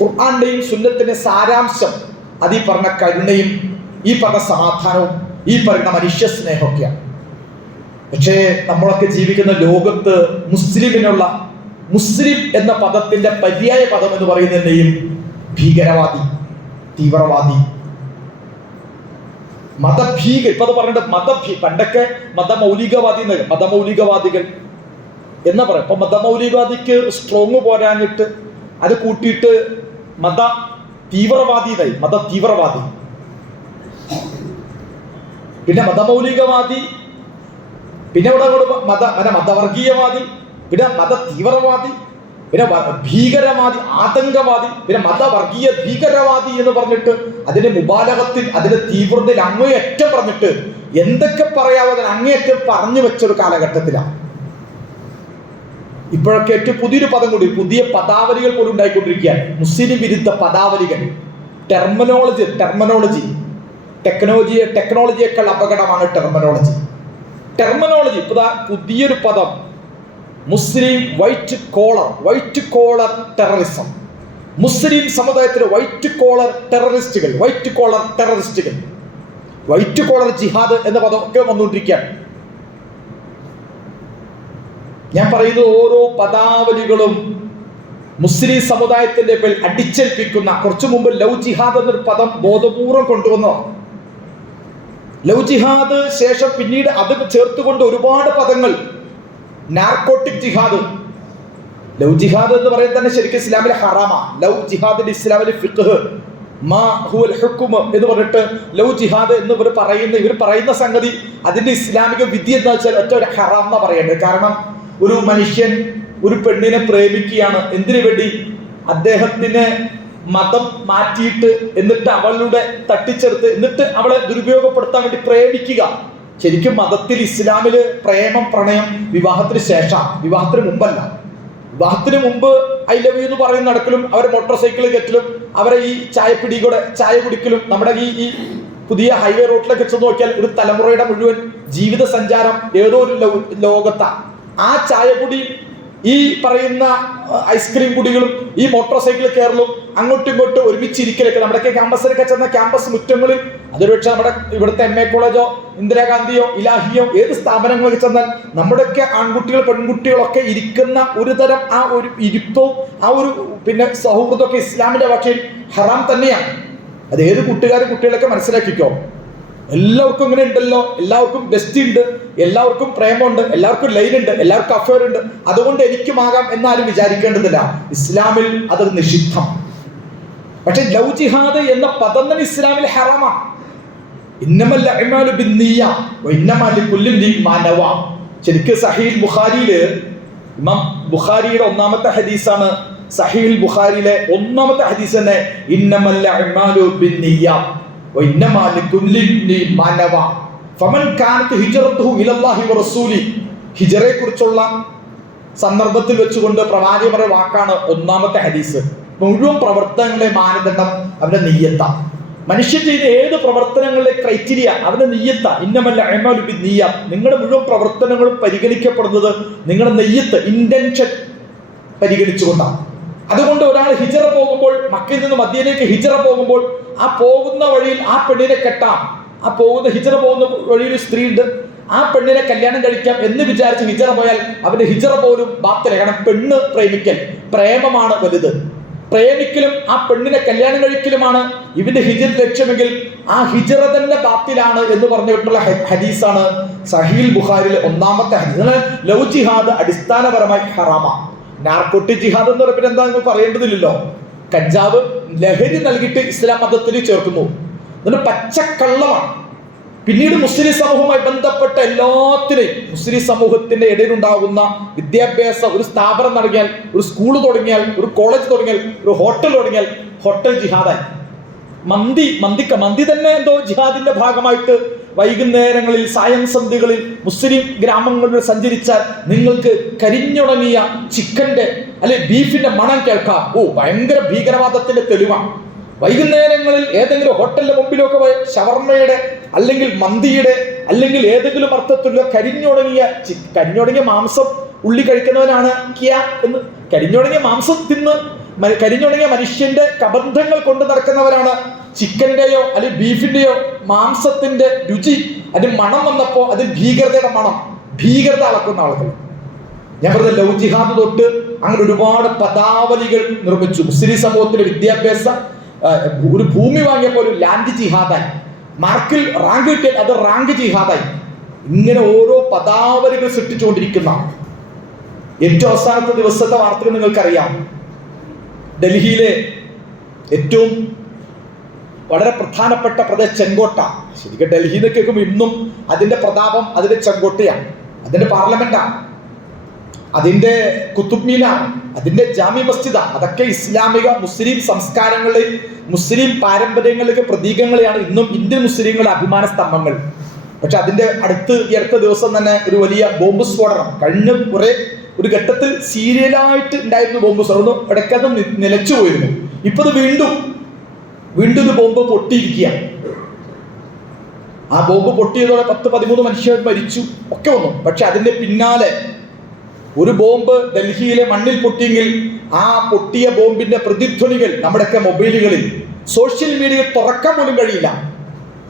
ഖുർആന്റെയും സുന്നത്തിന്റെ സാരാംശം, അത് ഈ പറഞ്ഞ കരുണയും ഈ പറഞ്ഞ സമാധാനവും ഈ പറയുന്ന മനുഷ്യ സ്നേഹമൊക്കെയാണ്. പക്ഷേ നമ്മളൊക്കെ ജീവിക്കുന്ന ലോകത്ത് മുസ്ലിം എന്ന പദത്തിന്റെ പര്യായ പദം എന്ന് പറയുന്നതിനെയും ഭീകരവാദി, തീവ്രവാദി, മതഭീകർ, ഇപ്പൊ അത് പറഞ്ഞിട്ട് പണ്ടൊക്കെ മതമൗലികവാദികൾ എന്ന് പറയാം. ഇപ്പൊ മതമൗലികവാദിക്ക് സ്ട്രോങ് പോരാഞ്ഞിട്ട് അത് കൂട്ടിയിട്ട് മത തീവ്രവാദി, പിന്നെ മതമൗലികവാദി, പിന്നെ മതവർഗീയവാദി, പിന്നെ മത തീവ്രവാദി, പിന്നെ ഭീകരവാദി, ആതങ്കവാദി, പിന്നെ മതവർഗീയ ഭീകരവാദി എന്ന് പറഞ്ഞിട്ട് അതിന്റെ മുബാലകത്തിൽ, അതിന്റെ തീവ്രതയിൽ അങ്ങേയറ്റം പറഞ്ഞിട്ട് എന്തൊക്കെ പറയാവോ അങ്ങേയറ്റം പറഞ്ഞു വെച്ചൊരു കാലഘട്ടത്തിലാണ്. ഇപ്പോഴൊക്കെ ഏറ്റവും പുതിയൊരു പദം കൂടി, പുതിയ പദാവലികൾ പോലും ഉണ്ടായിക്കൊണ്ടിരിക്കുകയാണ്. മുസ്ലിം വിരുദ്ധ പദാവലികൾ, ടെക്നോളജിയേക്കാൾ അപകടമാണ് ടെർമിനോളജി. ഇപ്പൊ പുതിയൊരു പദം, മുസ്ലിം വൈറ്റ് കോളർ ടെററിസം, മുസ്ലിം സമുദായത്തിലെ വൈറ്റ് കോളർ ടെററിസ്റ്റുകൾ, വൈറ്റ് കോളർ ജിഹാദ് എന്ന പദമൊക്കെ വന്നുകൊണ്ടിരിക്കുകയാണ്. ഞാൻ പറയുന്നത് ഓരോ പദാവലികളും മുസ്ലിം സമുദായത്തിന്റെ പേരിൽ അടിച്ചേൽപ്പിക്കുന്ന. കുറച്ചു മുമ്പ് ലവ് ജിഹാദ് എന്നൊരു പദം ബോധപൂർവം കൊണ്ടുവന്നതാണ്. ലവ് ജിഹാദ് ശേഷം പിന്നീട് അത് ചേർത്തുകൊണ്ട് ഒരുപാട് പദങ്ങൾ, നാർക്കോട്ടിക് ജിഹാദ്. ലവ് ജിഹാദ് എന്ന് പറയുന്നത് തന്നെ ശരിക്കും ഇസ്ലാമിലെ ഹറാമാ. ലവ് ജിഹാദിന്റെ ഇസ്ലാമിലെ ഫിഖ്ഹ് മാ ഹുവൽ ഹുക്മ എന്ന് പറഞ്ഞിട്ട് ലവ് ജിഹാദ് എന്ന് ഇവർ പറയുന്ന സംഗതി, അതിന്റെ ഇസ്ലാമിക വിധി എന്ന് വെച്ചാൽ ഒറ്റ ഒരു ഹറാം എന്നാ പറയേണ്ടത്. കാരണം ഒരു മനുഷ്യൻ ഒരു പെണ്ണിനെ പ്രേമിക്കുകയാണ്. എന്തിനു വേണ്ടി? അദ്ദേഹത്തിന് മതം മാറ്റിയിട്ട്, എന്നിട്ട് അവളുടെ തട്ടിച്ചെടുത്ത്, എന്നിട്ട് അവളെ ദുരുപയോഗപ്പെടുത്താൻ വേണ്ടി പ്രേമിക്കുക. ശരിക്കും മതത്തിൽ, ഇസ്ലാമില് പ്രേമം, പ്രണയം വിവാഹത്തിന് ശേഷം, വിവാഹത്തിന് മുമ്പല്ല. വിവാഹത്തിന് മുമ്പ് ഐ ലവ് യു എന്ന് പറയുന്ന നടക്കലും, അവരെ മോട്ടോർ സൈക്കിൾ കയറ്റലും, അവരെ ഈ ചായ കുടിക്കലും, നമ്മുടെ ഈ പുതിയ ഹൈവേ റോഡിലൊക്കെ ചെന്ന് നോക്കിയാൽ ഒരു തലമുറയുടെ മുഴുവൻ ജീവിത സഞ്ചാരം ഏതോ ഒരു ലോകത്താണ്. ആ ചായകുടി, ഈ പറയുന്ന ഐസ്ക്രീം കുടികളും, ഈ മോട്ടോർ സൈക്കിൾ കയറലും, അങ്ങോട്ടും ഇങ്ങോട്ടും ഒരുമിച്ചിരിക്കലൊക്കെ, നമ്മുടെയൊക്കെ ക്യാമ്പസിലൊക്കെ ചെന്ന ക്യാമ്പസ് മുറ്റങ്ങളിൽ അതൊരു പക്ഷെ നമ്മുടെ ഇവിടുത്തെ MA കോളേജോ ഇന്ദിരാഗാന്ധിയോ ഇലാഹിയോ ഏത് സ്ഥാപനങ്ങളിൽ ചെന്നാൽ നമ്മുടെയൊക്കെ ആൺകുട്ടികൾ പെൺകുട്ടികളൊക്കെ ഇരിക്കുന്ന ഒരു തരം ആ ഒരു ഇരിപ്പവും ആ ഒരു പിന്നെ സൗഹൃദമൊക്കെ ഇസ്ലാമിന്റെ ഭാഷയിൽ ഹറാം തന്നെയാണ്. അത് ഏത് കുട്ടികളൊക്കെ മനസ്സിലാക്കിക്കോ. എല്ലാവർക്കും ഇങ്ങനെ ഉണ്ടല്ലോ, എല്ലാവർക്കും ബെസ്റ്റ് ഉണ്ട്, എല്ലാവർക്കും പ്രേമമുണ്ട്, എല്ലാവർക്കും ലൈൻ ഉണ്ട്, എല്ലാവർക്കും അഫയർ ഉണ്ട്, അതുകൊണ്ട് എനിക്കുമാകാം എന്നാലും വിചാരിക്കേണ്ടതില്ല. ഇസ്ലാമിൽ അത് നിഷിദ്ധം. പക്ഷെ ലവ് ജിഹാദ് എന്ന പദം തന്നെ ഇസ്ലാമിൽ ഹറാമാണ്. ഇന്നമൽ അഅ്മാലു ബിന്നിയ്യ വഇന്നമാ ലികുല്ലി ഇംറിഇൻ മാ നവ. ശരിക്കും സഹീഹ് ബുഖാരിയില് ഇമാം ബുഖാരിയുടെ ഒന്നാമത്തെ ഹദീസാണ്. സഹീഹ് ബുഖാരിയിലെ ഒന്നാമത്തെ ഹദീസ് തന്നെ ഇന്നമൽ അഅ്മാലു ബിന്നിയ്യ വഇന്നമാ ലികുല്ലി ഇംറിഇൻ മാ നവ ഫമൻ കാനത് ഹിജ്റതുഹു ഇലല്ലാഹി വറസൂലി. ഹിജ്റയെ കുറിച്ചുള്ള സന്ദർഭത്തിൽ വെച്ചുകൊണ്ട് പ്രവാചകൻ പറഞ്ഞ വാക്കാണ് ഒന്നാമത്തെ ഹദീസ്. മുഴുവൻ പ്രവർത്തനങ്ങളുടെ മാനദണ്ഡം അവന്റെ നിയ്യത്ത. മനുഷ്യൻ ചെയ്ത ഏത് പ്രവർത്തനങ്ങളുടെ ക്രൈറ്റീരിയ അവന്റെ നിയ്യത്ത. ഇന്നമൽ അഅ്മാലു ബിന്നിയ്യ. നിങ്ങളുടെ മുഴുവൻ പ്രവർത്തനങ്ങളും പരിഗണിക്കപ്പെടുന്നത് നിങ്ങളുടെ നെയ്യത്ത്, ഇന്റൻഷൻ പരിഗണിച്ചുകൊണ്ടാണ്. അതുകൊണ്ട് ഒരാൾ ഹിജ്റ പോകുമ്പോൾ, മക്കയിൽ നിന്ന് മദീനയിലേക്ക് ഹിജ്റ പോകുമ്പോൾ, ആ പോകുന്ന വഴിയിൽ ആ പെണ്ണിനെ കെട്ടാം, ആ പോകുന്ന ഹിജ്റ പോകുന്ന വഴിയിൽ സ്ത്രീ ഉണ്ട്, ആ പെണ്ണിനെ കല്യാണം കഴിക്കാം എന്ന് വിചാരിച്ച് ഹിജ്റ പോയാൽ അവന്റെ ഹിജ്റ പോലും ബാത്തില. കാരണം പെണ്ണ് പ്രേമിക്കൽ, പ്രേമമാണ് വലുത്. പ്രേമിക്കലും ആ പെണ്ണിനെ കല്യാണം കഴിക്കലുമാണ് ഇവന്റെ ഹിജ്റ ലക്ഷ്യമെങ്കിൽ ആ ഹിജ്റ തന്നെ ബാത്തിലാണ് എന്ന് പറഞ്ഞിട്ടുള്ള ഹദീസാണ് സഹീഹ് ബുഖാരിയിലെ ഒന്നാമത്തെ ഹദീസ്. ലവ് ജിഹാദ് അടിസ്ഥാനപരമായി ഹറാമാണ്. നാർക്കോട്ടിക് ജിഹാദ് എന്ന് പറഞ്ഞാൽ എന്താ നിങ്ങൾ പറയേണ്ടതില്ലല്ലോ. കഞ്ചാവ് ലഹരി നൽകിയിട്ട് ഇസ്ലാം മതത്തിൽ ചേർക്കുന്നു, എന്നിട്ട് പച്ചക്കള്ളമാണ്. പിന്നീട് മുസ്ലിം സമൂഹവുമായി ബന്ധപ്പെട്ട എല്ലാത്തിനെയും, മുസ്ലിം സമൂഹത്തിന്റെ ഇടയിലുണ്ടാകുന്ന വിദ്യാഭ്യാസം, ഒരു സ്ഥാപനം തുടങ്ങിയാൽ, ഒരു സ്കൂൾ തുടങ്ങിയാൽ, ഒരു കോളേജ് തുടങ്ങിയാൽ, ഒരു ഹോട്ടൽ തുടങ്ങിയാൽ ഹോട്ടൽ ജിഹാദായി. മന്തി തന്നെ എന്തോ ജിഹാദിന്റെ ഭാഗമായിട്ട് വൈകുന്നേരങ്ങളിൽ സായം സന്ധ്യകളിൽ മുസ്ലിം ഗ്രാമങ്ങളിൽ സഞ്ചരിച്ചാൽ നിങ്ങൾക്ക് കരിഞ്ഞുണങ്ങിയ ചിക്കന്റെ അല്ലെ ബീഫിന്റെ മണം കേൾക്കാം. ഭയങ്കര ഭീകരവാദത്തിന്റെ തെളിവാണ്. വൈകുന്നേരങ്ങളിൽ ഏതെങ്കിലും ഹോട്ടലിന്റെ മുമ്പിലൊക്കെ പോയി ഷവർമ്മയുടെ അല്ലെങ്കിൽ മന്തിയുടെ അല്ലെങ്കിൽ ഏതെങ്കിലും അർത്ഥത്തിലുള്ള കരിഞ്ഞുണങ്ങിയ മാംസം ഉള്ളി കഴിക്കുന്നവനാണ് എന്ന്. കരിഞ്ഞുണങ്ങിയ മാംസം തിന്ന് കരിഞ്ഞുണങ്ങിയ മനുഷ്യന്റെ കബന്ധങ്ങൾ കൊണ്ട് നടക്കുന്നവരാണ് ചിക്കന്റെയോ അല്ലെങ്കിൽ ബീഫിന്റെയോ മാംസത്തിന്റെ രുചി, അതിന് മണം വന്നപ്പോ അതിൽ ഭീകരതയുടെ മണം, ഭീകരത അളക്കുന്ന ആളുകൾ. ഞാൻ പറഞ്ഞ ലവ് ജിഹാദ് തൊട്ട് അങ്ങനെ ഒരുപാട് പദാവലികൾ നിർമ്മിച്ചു. മുസ്ലിം സമൂഹത്തിന്റെ വിദ്യാഭ്യാസ ഒരു ഭൂമി വാങ്ങിയപ്പോൾ ഒരു ലാൻഡ് ജിഹാദായി, മാർക്കിൽ റാങ്ക് കിട്ടിയാൽ അത് റാങ്ക് ജിഹാദായി. ഇങ്ങനെ ഓരോ പദാവലികൾ സൃഷ്ടിച്ചുകൊണ്ടിരിക്കുന്ന ഏറ്റവും അവസാനത്തെ ദിവസത്തെ വാർത്തകൾ നിങ്ങൾക്കറിയാം. ഡൽഹിയിലെ ഏറ്റവും വളരെ പ്രധാനപ്പെട്ട പ്രദേശം ചെങ്കോട്ട. ശരിക്കും ഡൽഹി എന്ന് കേൾക്കുമ്പോൾ ഇന്നും അതിന്റെ പ്രതാപം അതിന്റെ ചെങ്കോട്ടയാണ്, അതിന്റെ പാർലമെന്റാണ്, അതിന്റെ കുത്തുബ് മിനാർ, അതിന്റെ ജാമി മസ്ജിദ്. അതൊക്കെ ഇസ്ലാമിക മുസ്ലിം സംസ്കാരങ്ങളിൽ മുസ്ലിം പാരമ്പര്യങ്ങളിലേക്ക് പ്രതീകങ്ങളെയാണ് ഇന്നും ഇന്ത്യൻ മുസ്ലിങ്ങളുടെ അഭിമാന സ്തംഭങ്ങൾ. പക്ഷെ അതിന്റെ ഈ അടുത്ത ദിവസം തന്നെ ഒരു വലിയ ബോംബ് സ്ഫോടനം കഴിഞ്ഞ ഒരു ഘട്ടത്തിൽ സീരിയലായിട്ട് ഉണ്ടായിരുന്നു. ബോംബ് സ്ഫോടനം ഇടയ്ക്കത് നിലച്ചു പോയിരുന്നു. ഇപ്പൊ ഇത് വീണ്ടും ഒരു ബോംബ് പൊട്ടിയിരിക്കുകയാണ്. ആ ബോംബ് പൊട്ടിയതോടെ 10-13 മനുഷ്യർ മരിച്ചു ഒക്കെ വന്നു. പക്ഷെ അതിന്റെ പിന്നാലെ ഒരു ബോംബ് ഡൽഹിയിലെ മണ്ണിൽ പൊട്ടിയെങ്കിൽ ആ പൊട്ടിയ ബോംബിന്റെ പ്രതിധ്വനികൾ നമ്മുടെയൊക്കെ മൊബൈലുകളിൽ, സോഷ്യൽ മീഡിയയിൽ തുറക്കാൻ പോലും കഴിയില്ല.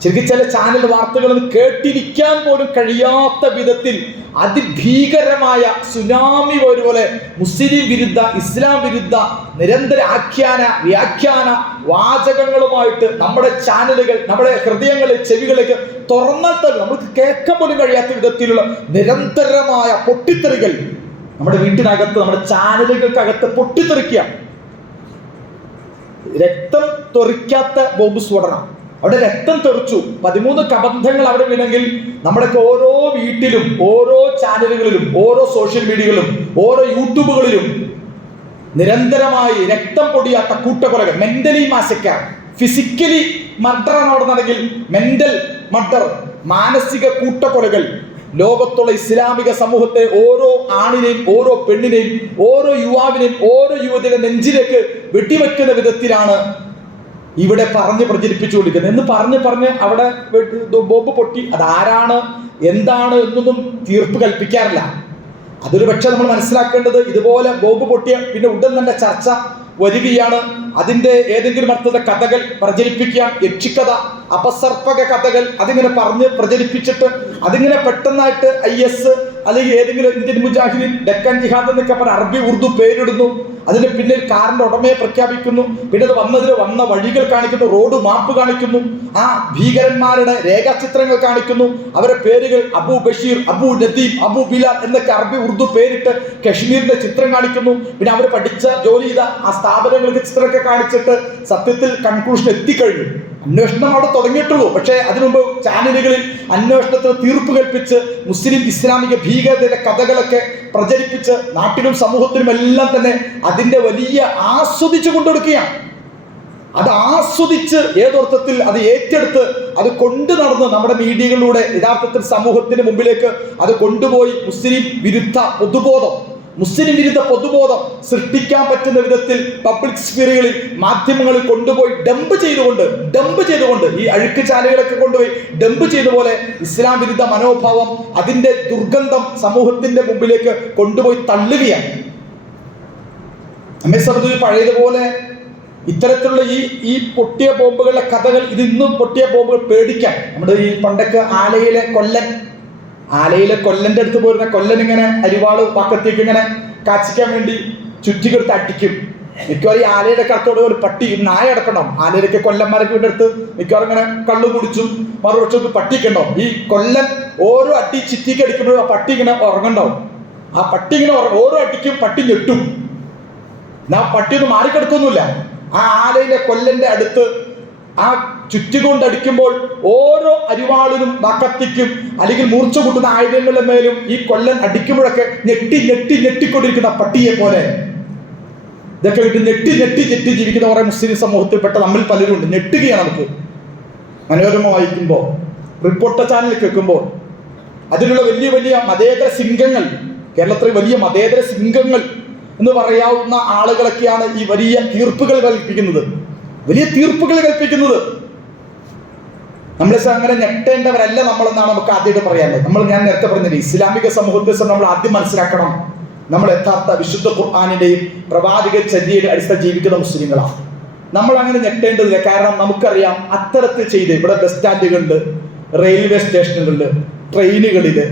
ശരിക്കും ചില ചാനൽ വാർത്തകൾ കേട്ടിരിക്കാൻ പോലും കഴിയാത്ത വിധത്തിൽ അതിഭീകരമായ സുനാമി പോലെ മുസ്ലിം വിരുദ്ധ, ഇസ്ലാം വിരുദ്ധ നിരന്തര വ്യാഖ്യാന വാചകങ്ങളുമായിട്ട് നമ്മുടെ ചാനലുകൾ, നമ്മുടെ ഹൃദയങ്ങളിൽ, ചെവികളിലേക്ക് തുറന്നാൽ തന്നെ നമുക്ക് കേൾക്കാൻ പോലും കഴിയാത്ത വിധത്തിലുള്ള നിരന്തരമായ പൊട്ടിത്തെറികൾ നമ്മുടെ വീട്ടിനകത്ത്, നമ്മുടെ ചാനലുകൾക്കകത്ത് പൊട്ടിത്തെറിക്കുക. രക്തം തെറിക്കാത്ത ബോംബ് സ്ഫോടനം. അവിടെ രക്തം തെറിച്ചു, 13 കബന്ധങ്ങൾ അവിടെ വീണെങ്കിൽ നമ്മുടെയൊക്കെ ഓരോ വീട്ടിലും, ഓരോ ചാനലുകളിലും, ഓരോ സോഷ്യൽ മീഡിയകളിലും, ഓരോ യൂട്യൂബുകളിലും നിരന്തരമായി രക്തം പൊടിയാത്ത കൂട്ടക്കൊലകൾ, മെന്റലി മാസക്കർ, ഫിസിക്കലി മർഡർ നടന്നെങ്കിൽ മെന്റൽ മർഡർ, മാനസിക കൂട്ടക്കൊലകൾ ലോകത്തുള്ള ഇസ്ലാമിക സമൂഹത്തെ ഓരോ ആണിനെയും, ഓരോ പെണ്ണിനെയും, ഓരോ യുവാവിനെയും, ഓരോ യുവതിയുടെ നെഞ്ചിലേക്ക് വെട്ടിവെക്കുന്ന വിധത്തിലാണ് ഇവിടെ പ്രചരിപ്പിച്ചുകൊണ്ടിരിക്കുന്നത്. എന്ന് പറഞ്ഞ് അവിടെ ബോംബ് പൊട്ടി. അതാരാണ് എന്താണ് എന്നൊന്നും തീർപ്പ് കൽപ്പിക്കാറില്ല. അതൊരു പക്ഷെ നമ്മൾ മനസ്സിലാക്കേണ്ടത്, ഇതുപോലെ ബോംബ് പൊട്ടിയ പിന്നെ ഉടൻ തന്നെ ചർച്ച വരികയാണ്. അതിന്റെ ഏതെങ്കിലും അർത്ഥത്തെ കഥകൾ പ്രചരിപ്പിക്കാൻ, യക്ഷിക്കഥ, അപസർപ്പക കഥകൾ അതിങ്ങനെ പറഞ്ഞ് പ്രചരിപ്പിച്ചിട്ട് അതിങ്ങനെ പെട്ടെന്നായിട്ട് IS അല്ലെങ്കിൽ ഏതെങ്കിലും ഇന്ത്യൻ മുജാഹിദീൻ, ഡെക്കാൻ ജിഹാദ് എന്നൊക്കെ പറഞ്ഞ അറബി ഉറുദു പേരിടുന്നു. അതിന് പിന്നിൽ കാറിന്റെ ഉടമയെ പ്രഖ്യാപിക്കുന്നു. പിന്നെ അത് വന്ന വഴികൾ കാണിക്കുന്നു, റോഡ് മാപ്പ് കാണിക്കുന്നു, ആ ഭീകരന്മാരുടെ രേഖാചിത്രങ്ങൾ കാണിക്കുന്നു, അവരുടെ പേരുകൾ അബു ബഷീർ, അബു നദീം, അബു ബിലാൽ എന്നൊക്കെ അറബി ഉറുദു പേരിട്ട് കശ്മീരിന്റെ ചിത്രം കാണിക്കുന്നു. പിന്നെ അവർ പഠിച്ച ജോലി ചെയ്ത ആ സ്ഥാപനങ്ങൾക്ക് ചിത്രമൊക്കെ കാണിച്ചിട്ട് സത്യത്തിൽ കൺക്ലൂഷൻ എത്തിക്കഴിഞ്ഞു. അന്വേഷണം അവിടെ തുടങ്ങിയിട്ടുള്ളൂ. പക്ഷേ അതിനു മുമ്പ് ചാനലുകളിൽ അന്വേഷണത്തിന് തീർപ്പ് കൽപ്പിച്ച് മുസ്ലിം ഇസ്ലാമിക ഭീകരതയുടെ കഥകളൊക്കെ പ്രചരിപ്പിച്ച് നാട്ടിലും സമൂഹത്തിലും എല്ലാം തന്നെ അതിന്റെ വലിയ ആസ്വദിച്ചു കൊണ്ടുകൊടുക്കുകയാണ്. അത് ആസ്വദിച്ച് ഏതർത്ഥത്തിൽ അത് ഏറ്റെടുത്ത് അത് കൊണ്ടു നടന്ന് നമ്മുടെ മീഡിയകളിലൂടെ യഥാർത്ഥത്തിൽ സമൂഹത്തിന് മുമ്പിലേക്ക് അത് കൊണ്ടുപോയി മുസ്ലിം വിരുദ്ധ പൊതുബോധം സൃഷ്ടിക്കാൻ പറ്റുന്ന വിധത്തിൽ പബ്ലിക് സ്ഫിയറുകളിൽ മാധ്യമങ്ങളിൽ കൊണ്ടുപോയി ഡംപ് ചെയ്തുകൊണ്ട് ഈ അഴുക്ക് ചാലുകളൊക്കെ കൊണ്ടുപോയി ഡംപ് ചെയ്ത പോലെ ഇസ്ലാം വിരുദ്ധ മനോഭാവം അതിന്റെ ദുർഗന്ധം സമൂഹത്തിന്റെ മുമ്പിലേക്ക് കൊണ്ടുപോയി തള്ളുകയാണ്. നമ്മെ സംബന്ധിച്ച് പഴയതുപോലെ ഇത്തരത്തിലുള്ള ഈ പൊട്ടിയ ബോംബുകളുടെ കഥകൾ, ഇതിന്നും പൊട്ടിയ ബോംബുകൾ പേടിക്കാൻ നമ്മുടെ ഈ പണ്ടൊക്കെ ആലയിലെ കൊല്ലന്റെ അടുത്ത് പോരുന്ന കൊല്ലൻ ഇങ്ങനെ അരിവാള് പക്കത്തേക്ക് ഇങ്ങനെ കാച്ചിക്കാൻ വേണ്ടി ചുറ്റിക്കെടുത്ത് അടിക്കും. മിക്കവാറും ഈ ആലയുടെ കടത്തോട് ഒരു പട്ടി നായ അടക്കണം. ആലയിലൊക്കെ കൊല്ലന്മാരൊക്കെ വീടെ അടുത്ത് മിക്കവാറും ഇങ്ങനെ കള്ളു കുടിച്ചും മറുപക്ഷത്ത് പട്ടിക്കുണ്ടാവും. ഈ കൊല്ലൻ ഓരോ അടി ചിറ്റിക്ക് അടിക്കുമ്പോഴും ആ പട്ടി ഇങ്ങനെ ഉറങ്ങണ്ടാവും. ആ പട്ടി ഇങ്ങനെ ഓരോ അടിക്കും പട്ടി ഞെട്ടും. ആ പട്ടിയൊന്നും മാറിക്കിടക്കൊന്നുമില്ല. ആ ആലയിലെ കൊല്ലന്റെ അടുത്ത് ആ ചുറ്റുകൊണ്ട് അടിക്കുമ്പോൾ ഓരോ അരിവാളിനും കത്തിക്കും അല്ലെങ്കിൽ മൂർച്ച കൂട്ടുന്ന ആയുധങ്ങളുടെ മേലും ഈ കൊല്ലൻ അടിക്കുമ്പോഴൊക്കെ ഞെട്ടിക്കൊണ്ടിരിക്കുന്ന പട്ടിയെ പോലെ ഇതൊക്കെ വിട്ട് ഞെട്ടി ജീവിക്കുന്ന കുറെ മുസ്ലിം സമൂഹത്തിൽപ്പെട്ട നമ്മിൽ പലരും ഉണ്ട്. ഞെട്ടുകയാണ് നമുക്ക്. മനോരമ വായിക്കുമ്പോൾ, റിപ്പോർട്ടർ ചാനലിൽ കേൾക്കുമ്പോൾ അതിലുള്ള വലിയ മതേതര സിംഗങ്ങൾ, കേരളത്തിലെ വലിയ മതേതര സിംഗങ്ങൾ എന്ന് പറയാവുന്ന ആളുകളൊക്കെയാണ് ഈ വലിയ തീർപ്പുകൾ കൽപ്പിക്കുന്നത്. നമ്മളെ അങ്ങനെ ഞെട്ടേണ്ടവരല്ല നമ്മളെന്നാണ് നമുക്ക് ആദ്യമായിട്ട് പറയാനുള്ളത്. ഞാൻ നേരത്തെ പറഞ്ഞില്ലേ, ഇസ്ലാമിക സമൂഹത്തെ നമ്മൾ ആദ്യം മനസ്സിലാക്കണം, നമ്മൾ യഥാർത്ഥ വിശുദ്ധ ഖുർആനിന്റെയും പ്രവാചക ചര്യയുടെ അടിസ്ഥാന ജീവിക്കുന്ന മുസ്ലിങ്ങളാണ്. നമ്മൾ അങ്ങനെ ഞെട്ടേണ്ടതില്ല. കാരണം നമുക്കറിയാം അത്തരത്തിൽ ചെയ്ത് ഇവിടെ ബസ് സ്റ്റാൻഡുകളിൽ, റെയിൽവേ സ്റ്റേഷനുകളിൽ, ട്രെയിനുകളില്,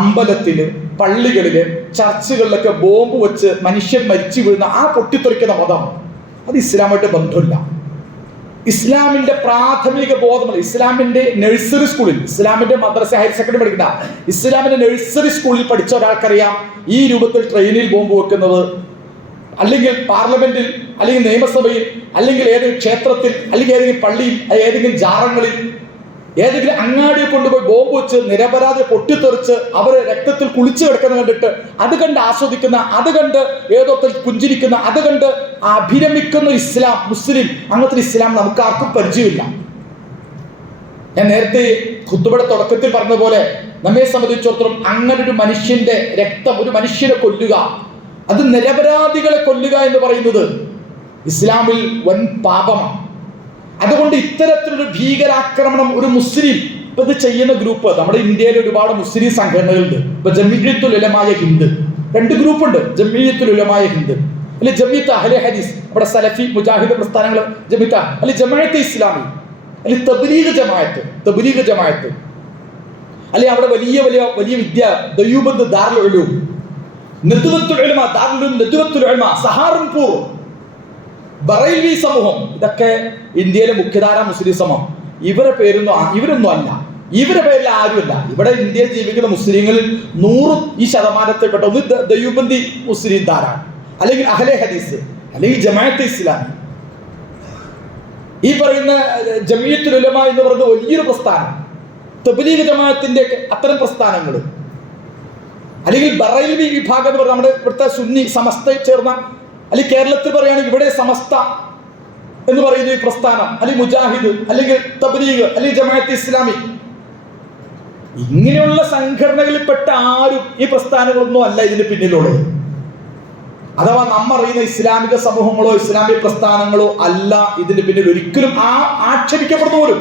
അമ്പലത്തില്, പള്ളികളില്, ചർച്ചുകളിലൊക്കെ ബോംബ് വെച്ച് മനുഷ്യൻ മരിച്ചു വീഴുന്ന ആ പൊട്ടിത്തെറിക്കുന്ന മതം അത് ഇസ്ലാമായിട്ട് ബന്ധമില്ല. ഇസ്ലാമിന്റെ പ്രാഥമിക ബോധമുള്ള, ഇസ്ലാമിന്റെ നഴ്സറി സ്കൂളിൽ, ഇസ്ലാമിന്റെ മദ്രസ ഹയർ സെക്കൻഡറി പഠിക്കുന്ന ഇസ്ലാമിന്റെ നഴ്സറി സ്കൂളിൽ പഠിച്ച ഒരാൾക്കറിയാം ഈ രൂപത്തിൽ ട്രെയിനിൽ ബോംബ് വെക്കുന്നത്, അല്ലെങ്കിൽ പാർലമെന്റിൽ, അല്ലെങ്കിൽ നിയമസഭയിൽ, അല്ലെങ്കിൽ ഏതെങ്കിലും ക്ഷേത്രത്തിൽ, അല്ലെങ്കിൽ ഏതെങ്കിലും പള്ളിയിൽ, ഏതെങ്കിലും ജാറങ്ങളിൽ, ഏതെങ്കിലും അങ്ങാടിയിൽ കൊണ്ടുപോയി ബോംബ് വെച്ച് നിരപരാധി പൊട്ടിത്തെറിച്ച് അവര് രക്തത്തിൽ കുളിച്ചു കിടക്കുന്ന കണ്ടിട്ട് അത് കണ്ട് ആസ്വദിക്കുന്ന, അത് കണ്ട് ഏതൊക്കെ പുഞ്ചിരിക്കുന്ന, അത് കണ്ട് അഭിരമിക്കുന്ന ഇസ്ലാം, മുസ്ലിം, അങ്ങനത്തെ ഇസ്ലാം നമുക്ക് ആർക്കും പരിചയമില്ല. ഞാൻ നേരത്തെ ഖുത്ബയുടെ തുടക്കത്തിൽ പറഞ്ഞ പോലെ നമ്മെ സംബന്ധിച്ചിടത്തോളം അങ്ങനെ ഒരു മനുഷ്യന്റെ രക്തം, ഒരു മനുഷ്യനെ കൊല്ലുക, അത് നിരപരാധികളെ കൊല്ലുക എന്ന് പറയുന്നത് ഇസ്ലാമിൽ വൻ പാപമാണ്. അതുകൊണ്ട് ഇത്തരത്തിലൊരു ഭീകരാക്രമണം ഒരു മുസ്ലിം ഇപ്പൊ ഇത് ചെയ്യുന്ന ഗ്രൂപ്പ്, നമ്മുടെ ഇന്ത്യയിൽ ഒരുപാട് മുസ്ലിം സംഘടനകളുണ്ട്. ഇപ്പൊ ജമീയത്തുൽ ഉലമായ ഹിന്ദ്, 2 ഗ്രൂപ്പുണ്ട്. ജമീയത്തുൽ ഉലമായ ഹിന്ദ് അല്ലെങ്കിൽ ജമീയത്ത് അഹ്ലെ ഹദീസ്, നമ്മുടെ സലഫി മുജാഹിദ് പ്രസ്ഥാനങ്ങൾ, ജമീയത്ത് അല്ലെങ്കിൽ ജമാഅത്തെ ഇസ്ലാമി, അല്ലെങ്കിൽ തബ്ലീഗ് ജമാഅത്ത്, അല്ലെങ്കിൽ അവിടെ വലിയ വിദ്യ, ദയൂബന്ദ് ദാറുൽ ഉലൂം, നദ്വത്തുൽ ഉലമ, ദാറുൽ ഉലൂം നദ്വത്തുൽ ഉലമ, സഹാറൻപൂർ, ബറൈൽവി സമൂഹം, ഇതൊക്കെ ഇന്ത്യയിലെ മുഖ്യധാര മുസ്ലിം സമൂഹം. ഇവരൊന്നും അല്ല, ഇവരുടെ പേരിൽ ആരുമല്ല. ഇവിടെ ഇന്ത്യയിൽ ജീവിക്കുന്ന മുസ്ലിങ്ങളിൽ 100% ഒന്ന് ദയൂബന്ദി മുസ്ലിം ധാര, അല്ലെങ്കിൽ അഹ്ലെ ഹദീസ്, അല്ലെങ്കിൽ ജമാഅത്തെ ഇസ്ലാമി. ഈ പറയുന്ന ജമീയത്തുൽ ഉലമ എന്ന് പറയുന്ന വലിയൊരു പ്രസ്ഥാനം, തബ്ലീഗ് ജമാഅത്തിന്റെ അത്തരം പ്രസ്ഥാനങ്ങൾ, അല്ലെങ്കിൽ ബറൈൽവി വിഭാഗം എന്ന് പറഞ്ഞാൽ നമ്മുടെ ഇവിടുത്തെ സുന്നി സമസ്ത ചേർന്ന, അല്ലെങ്കിൽ കേരളത്തിൽ പറയുകയാണെങ്കിൽ ഇവിടെ സമസ്ത എന്ന് പറയുന്ന ഈ പ്രസ്ഥാനം, അല്ലെങ്കിൽ മുജാഹിദ്, അല്ലെങ്കിൽ തബ്ലീഗ്, അല്ലെങ്കിൽ ജമാഅത്തെ ഇസ്ലാമി, ഇങ്ങനെയുള്ള സംഘടനകളിൽപ്പെട്ട ആരും ഈ പ്രസ്ഥാനങ്ങളൊന്നും അല്ല ഇതിന് പിന്നിലുള്ളത്. അഥവാ നമ്മറിയുന്ന ഇസ്ലാമിക സമൂഹങ്ങളോ ഇസ്ലാമിക പ്രസ്ഥാനങ്ങളോ അല്ല ഇതിന് പിന്നിൽ ഒരിക്കലും ആക്ഷേപിക്കപ്പെടുന്ന പോലും.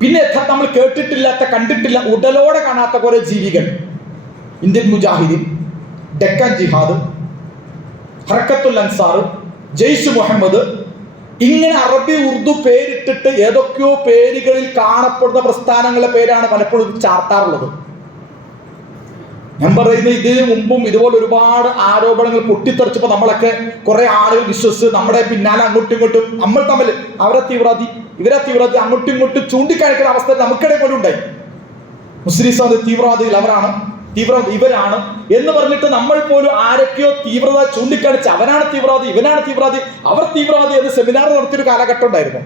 പിന്നെ നമ്മൾ കേട്ടിട്ടില്ലാത്ത, കണ്ടിട്ടില്ല, ഉടലോടെ കാണാത്ത കുറെ ജീവികൾ, ഇന്ത്യൻ മുജാഹിദീൻ, ഡെക്കാൻ ജിഹാദ്, ഹർക്കത്തുൽ അൻസാർ, ജയ്ഷ് മുഹമ്മദ്, ഇങ്ങനെ അറബി ഉറുദു പേരിട്ടിട്ട് ഏതൊക്കെയോ പേരുകളിൽ കാണപ്പെടുന്ന പ്രസ്ഥാനങ്ങളുടെ പേരാണ് പലപ്പോഴും ചാർത്താറുള്ളത്. ഞാൻ പറയുന്നത് ഇതിനു മുമ്പും ഇതുപോലെ ഒരുപാട് ആരോപണങ്ങൾ പൊട്ടിത്തെറിച്ചപ്പോൾ നമ്മളൊക്കെ കുറെ ആളുകൾ വിശ്വസിച്ച് നമ്മുടെ പിന്നാലെ അങ്ങോട്ടും ഇങ്ങോട്ടും നമ്മൾ തമ്മിൽ അവരെ തീവ്രവാദി ഇവരെ തീവ്രവാദി അങ്ങോട്ടും ഇങ്ങോട്ടും ചൂണ്ടിക്കാണിക്കുന്ന അവസ്ഥ നമുക്കിടെ പോലും ഉണ്ടായി. മുസ്ലിം സമുദായ തീവ്രവാദികൾ അവരാണ്, തീവ്രവാദി ഇവരാണ് എന്ന് പറഞ്ഞിട്ട് നമ്മൾ പോലും ആരൊക്കെയോ തീവ്രത ചൂണ്ടിക്കാണിച്ച് അവനാണ് തീവ്രവാദി ഇവനാണ് തീവ്രവാദി അവർ തീവ്രവാദി എന്ന് സെമിനാർ നടത്തിയൊരു കാലഘട്ടം ഉണ്ടായിരുന്നു.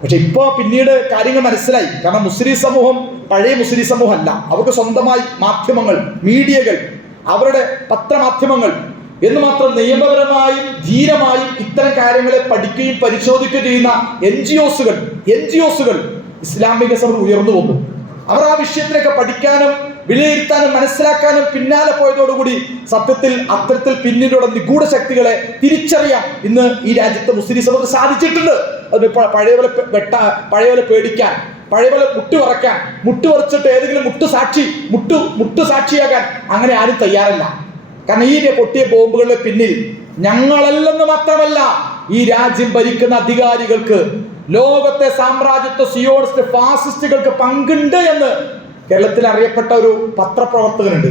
പക്ഷെ ഇപ്പോ പിന്നീട് കാര്യങ്ങൾ മനസ്സിലായി. കാരണം മുസ്ലിം സമൂഹം പഴയ മുസ്ലിം സമൂഹം അല്ല. അവർക്ക് സ്വന്തമായി മാധ്യമങ്ങൾ, മീഡിയകൾ, അവരുടെ പത്രമാധ്യമങ്ങൾ എന്ന് മാത്രം നിയമപരമായും ധീരമായും ഇത്തരം കാര്യങ്ങളെ പഠിക്കുകയും പരിശോധിക്കുകയും ചെയ്യുന്ന എൻജിഒസുകൾ ഇസ്ലാമിക സമൂഹം ഉയർന്നു വന്നു. അവർ ആ വിഷയത്തിലൊക്കെ പഠിക്കാനും വിലയിരുത്താനും മനസ്സിലാക്കാനും പിന്നാലെ പോയതോടുകൂടി സത്യത്തിൽ അത്തരത്തിൽ പിന്നിലുള്ള നിഗൂഢ ശക്തികളെ തിരിച്ചറിയാൻ ഇന്ന് ഈ രാജ്യത്തെ മുസ്ലിം സമൂഹം സാധിച്ചിട്ടുണ്ട്. അത് പഴയപോലെ പേടിക്കാൻ, പഴയപോലെ മുട്ടുവറച്ചിട്ട് ഏതെങ്കിലും മുട്ടുസാക്ഷിയാകാൻ അങ്ങനെ ആരും തയ്യാറല്ല. കാരണം ഈ പൊട്ടിയ ബോംബുകളുടെ പിന്നിൽ ഞങ്ങളല്ലെന്ന് മാത്രമല്ല, ഈ രാജ്യം ഭരിക്കുന്ന അധികാരികൾക്ക്, ലോകത്തെ സാമ്രാജ്യത്വ സിയോണിസ്റ്റ് ഫാസിസ്റ്റുകൾക്ക് പങ്കുണ്ട് എന്ന് കേരളത്തിൽ അറിയപ്പെട്ട ഒരു പത്രപ്രവർത്തകനുണ്ട്.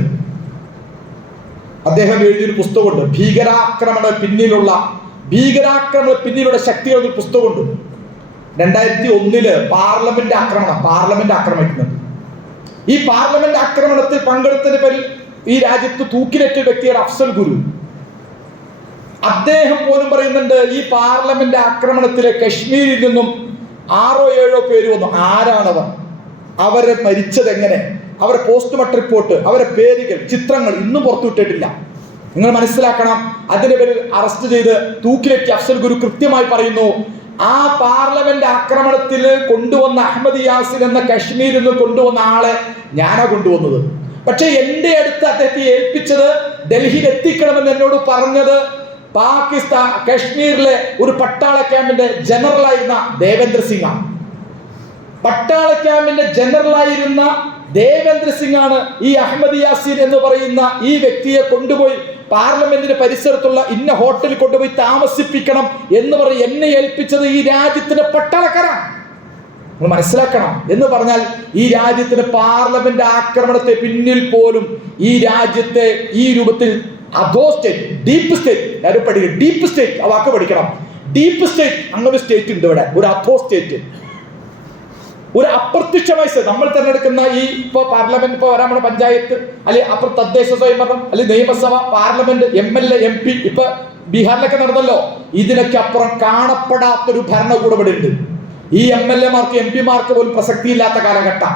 അദ്ദേഹം എഴുതിയൊരു പുസ്തകമുണ്ട്, ഭീകരാക്രമണ പിന്നിലുള്ള ശക്തികൾ എന്നൊരു പുസ്തകമുണ്ട്. 2001 പാർലമെന്റ് ആക്രമിക്കുന്നത്. ഈ പാർലമെന്റ് ആക്രമണത്തിൽ പങ്കെടുത്തതിന്റെ പേരിൽ ഈ രാജ്യത്ത് തൂക്കിലേറ്റ വ്യക്തിയാണ് അഫ്സൽ ഗുരു. അദ്ദേഹം പോലും പറയുന്നുണ്ട്, ഈ പാർലമെന്റ് ആക്രമണത്തിലെ കശ്മീരിൽ നിന്നും 6-7 പേര് വന്നു. ആരാണവർ? അവരെ മരിച്ചത് എങ്ങനെ? അവരെ പോസ്റ്റ്മോർട്ടം റിപ്പോർട്ട്, അവരെ പേരുകൾ, ചിത്രങ്ങൾ ഇന്നും പുറത്തുവിട്ടിട്ടില്ല. നിങ്ങൾ മനസ്സിലാക്കണം. അതിന്റെ പേരിൽ അറസ്റ്റ് ചെയ്ത് തൂക്കിലേറ്റി അഫ്സൽ ഗുരു കൃത്യമായി പറയുന്നു, ആ പാർലമെന്റ് ആക്രമണത്തിൽ കൊണ്ടുവന്ന അഹമ്മദ് യാസിൻ എന്ന കശ്മീരിൽ നിന്ന് കൊണ്ടുവന്ന ആളെ ഞാനാ കൊണ്ടുവന്നത്. പക്ഷെ എന്റെ അടുത്ത് അദ്ദേഹത്തെ ഏൽപ്പിച്ചത് ഡൽഹിയിൽ എത്തിക്കണമെന്ന് എന്നോട് പറഞ്ഞത് കശ്മീരിലെ ഒരു പട്ടാള ക്യാമ്പിന്റെ ജനറലായിരുന്ന ദേവേന്ദ്ര സിംഗ് ആണ്. പട്ടാള ക്യാമ്പിന്റെ ജനറലായിരുന്ന ദേവേന്ദ്ര സിംഗ് ആണ് ഈ അഹമ്മദ് യാസീൻ എന്ന് പറയുന്ന ഈ വ്യക്തിയെ കൊണ്ടുപോയി പാർലമെന്റിന്റെ പരിസരത്തുള്ള ഇന്ന ഹോട്ടലിൽ കൊണ്ടുപോയി താമസിപ്പിക്കണം എന്ന് പറഞ്ഞ് എന്നെ ഏൽപ്പിച്ചത് ഈ രാജ്യത്തിന്റെ പട്ടാളക്കാരാണ്. നിങ്ങൾ മനസ്സിലാക്കണം. എന്ന് പറഞ്ഞാൽ ഈ രാജ്യത്തിന്റെ പാർലമെന്റ് ആക്രമണത്തെ പിന്നിൽ പോലും ഈ രാജ്യത്തെ ഈ രൂപത്തിൽ അധോ സ്റ്റേറ്റ്, ഡീപ്പ് സ്റ്റേറ്റ്, എല്ലാവരും പഠിക്കണം. ഡീപ്പ് സ്റ്റേറ്റ്, ആ വാക്ക് പഠിക്കണം. ഡീപ്പ് സ്റ്റേറ്റ്, അങ്ങനെ സ്റ്റേറ്റ് ഉണ്ട് ഇവിടെ. ഒരു അധോ സ്റ്റേറ്റ്, ഒരു അപ്രത്യക്ഷമായ നമ്മൾ തിരഞ്ഞെടുക്കുന്ന ഈ ഇപ്പൊ പാർലമെന്റ്, ഇപ്പൊ വരാൻ പഞ്ചായത്ത്, അല്ലെങ്കിൽ അപ്പുറം തദ്ദേശ സ്വയംഭരണം, അല്ലെങ്കിൽ നിയമസഭ, പാർലമെന്റ്, MLA, MP, ഇപ്പൊ ബീഹാറിലൊക്കെ നടന്നല്ലോ. ഇതിനൊക്കെ അപ്പുറം കാണപ്പെടാത്തൊരു ഭരണകൂടം ഇവിടെ ഉണ്ട്. ഈ MLA-മാർക്ക് MP-മാർക്ക് പോലും പ്രസക്തിയില്ലാത്ത കാലഘട്ടം.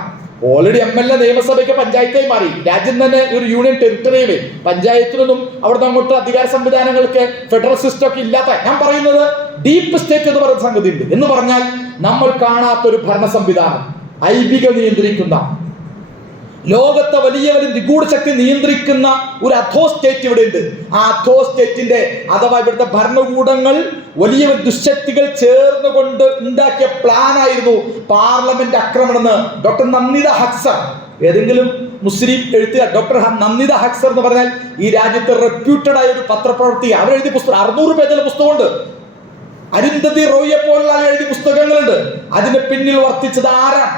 ഓൾറെഡി MLA നിയമസഭയ്ക്ക് പഞ്ചായത്തായി മാറി. രാജ്യം തന്നെ ഒരു യൂണിയൻ ടെറിട്ടറിയില് പഞ്ചായത്തിനൊന്നും അവിടുന്ന് അങ്ങോട്ട് അധികാര സംവിധാനങ്ങൾക്ക് ഫെഡറൽ സിസ്റ്റം ഒക്കെ ഇല്ലാത്ത, ഞാൻ പറയുന്നത് ഡീപ്പ് സ്റ്റേറ്റ് എന്ന് പറയുന്ന സംഗതി ഉണ്ട്. എന്ന് പറഞ്ഞാൽ നമ്മൾ കാണാത്തൊരു ഭരണ സംവിധാനം, ഐബികൾ നിയന്ത്രിക്കുന്ന, ലോകത്തെ വലിയ നിഗൂഢ ശക്തി നിയന്ത്രിക്കുന്ന ഒരു അധോ സ്റ്റേറ്റ് ഇവിടെ ഉണ്ട്. ആ അധോ സ്റ്റേറ്റിന്റെ അഥവാ ഇവിടുത്തെ ഭരണകൂടങ്ങൾ വലിയ ദുശക്തികൾ ചേർന്നുകൊണ്ട് ഉണ്ടാക്കിയ പ്ലാൻ ആയിരുന്നു പാർലമെന്റ് ആക്രമണം എന്ന് ഡോക്ടർ നന്ദിത ഹക്സർ, ഏതെങ്കിലും മുസ്ലിം എഴുത്തുകാർ, ഡോക്ടർ നന്ദിത ഹക്സർ എന്ന് പറഞ്ഞാൽ ഈ രാജ്യത്തെ റെപ്യൂട്ടഡ് ആയ ഒരു പത്രപ്രവർത്തക, അവരെഴുതിയ പുസ്തകം 600 പേജുള്ള പുസ്തകമുണ്ട്. അരുന്ധതി റോയിയെ പോലുള്ള എഴുതിയ പുസ്തകങ്ങളുണ്ട്. അതിന് പിന്നിൽ വർത്തിച്ചത് ആരാണ്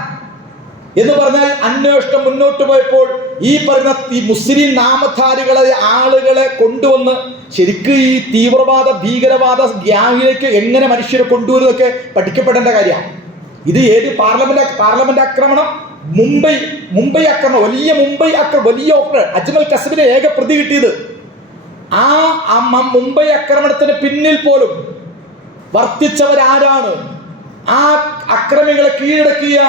എന്ന് പറഞ്ഞാൽ അന്വേഷണം മുന്നോട്ട് പോയപ്പോൾ ഈ പറയുന്ന ഈ മുസ്ലിം നാമധാരികളെ ആളുകളെ കൊണ്ടുവന്ന് ശരിക്കും ഈ തീവ്രവാദ ഭീകരവാദ ഗ്യാങ്ങിലേക്ക് എങ്ങനെ മനുഷ്യരെ കൊണ്ടുവരുന്നതൊക്കെ പഠിക്കപ്പെടേണ്ട കാര്യമാണ്. ഇത് ഏത് പാർലമെന്റ് ആക്രമണം, മുംബൈ ആക്രമണം, വലിയ ഓപ്പറേഷൻ അജ്മൽ കസബിനെ ഏക പ്രതി കിട്ടിയത്. ആ മുംബൈ ആക്രമണത്തിന് പിന്നിൽ പോലും വർത്തിച്ചവരാരാണ്? ആ അക്രമികളെ കീഴടക്കിയ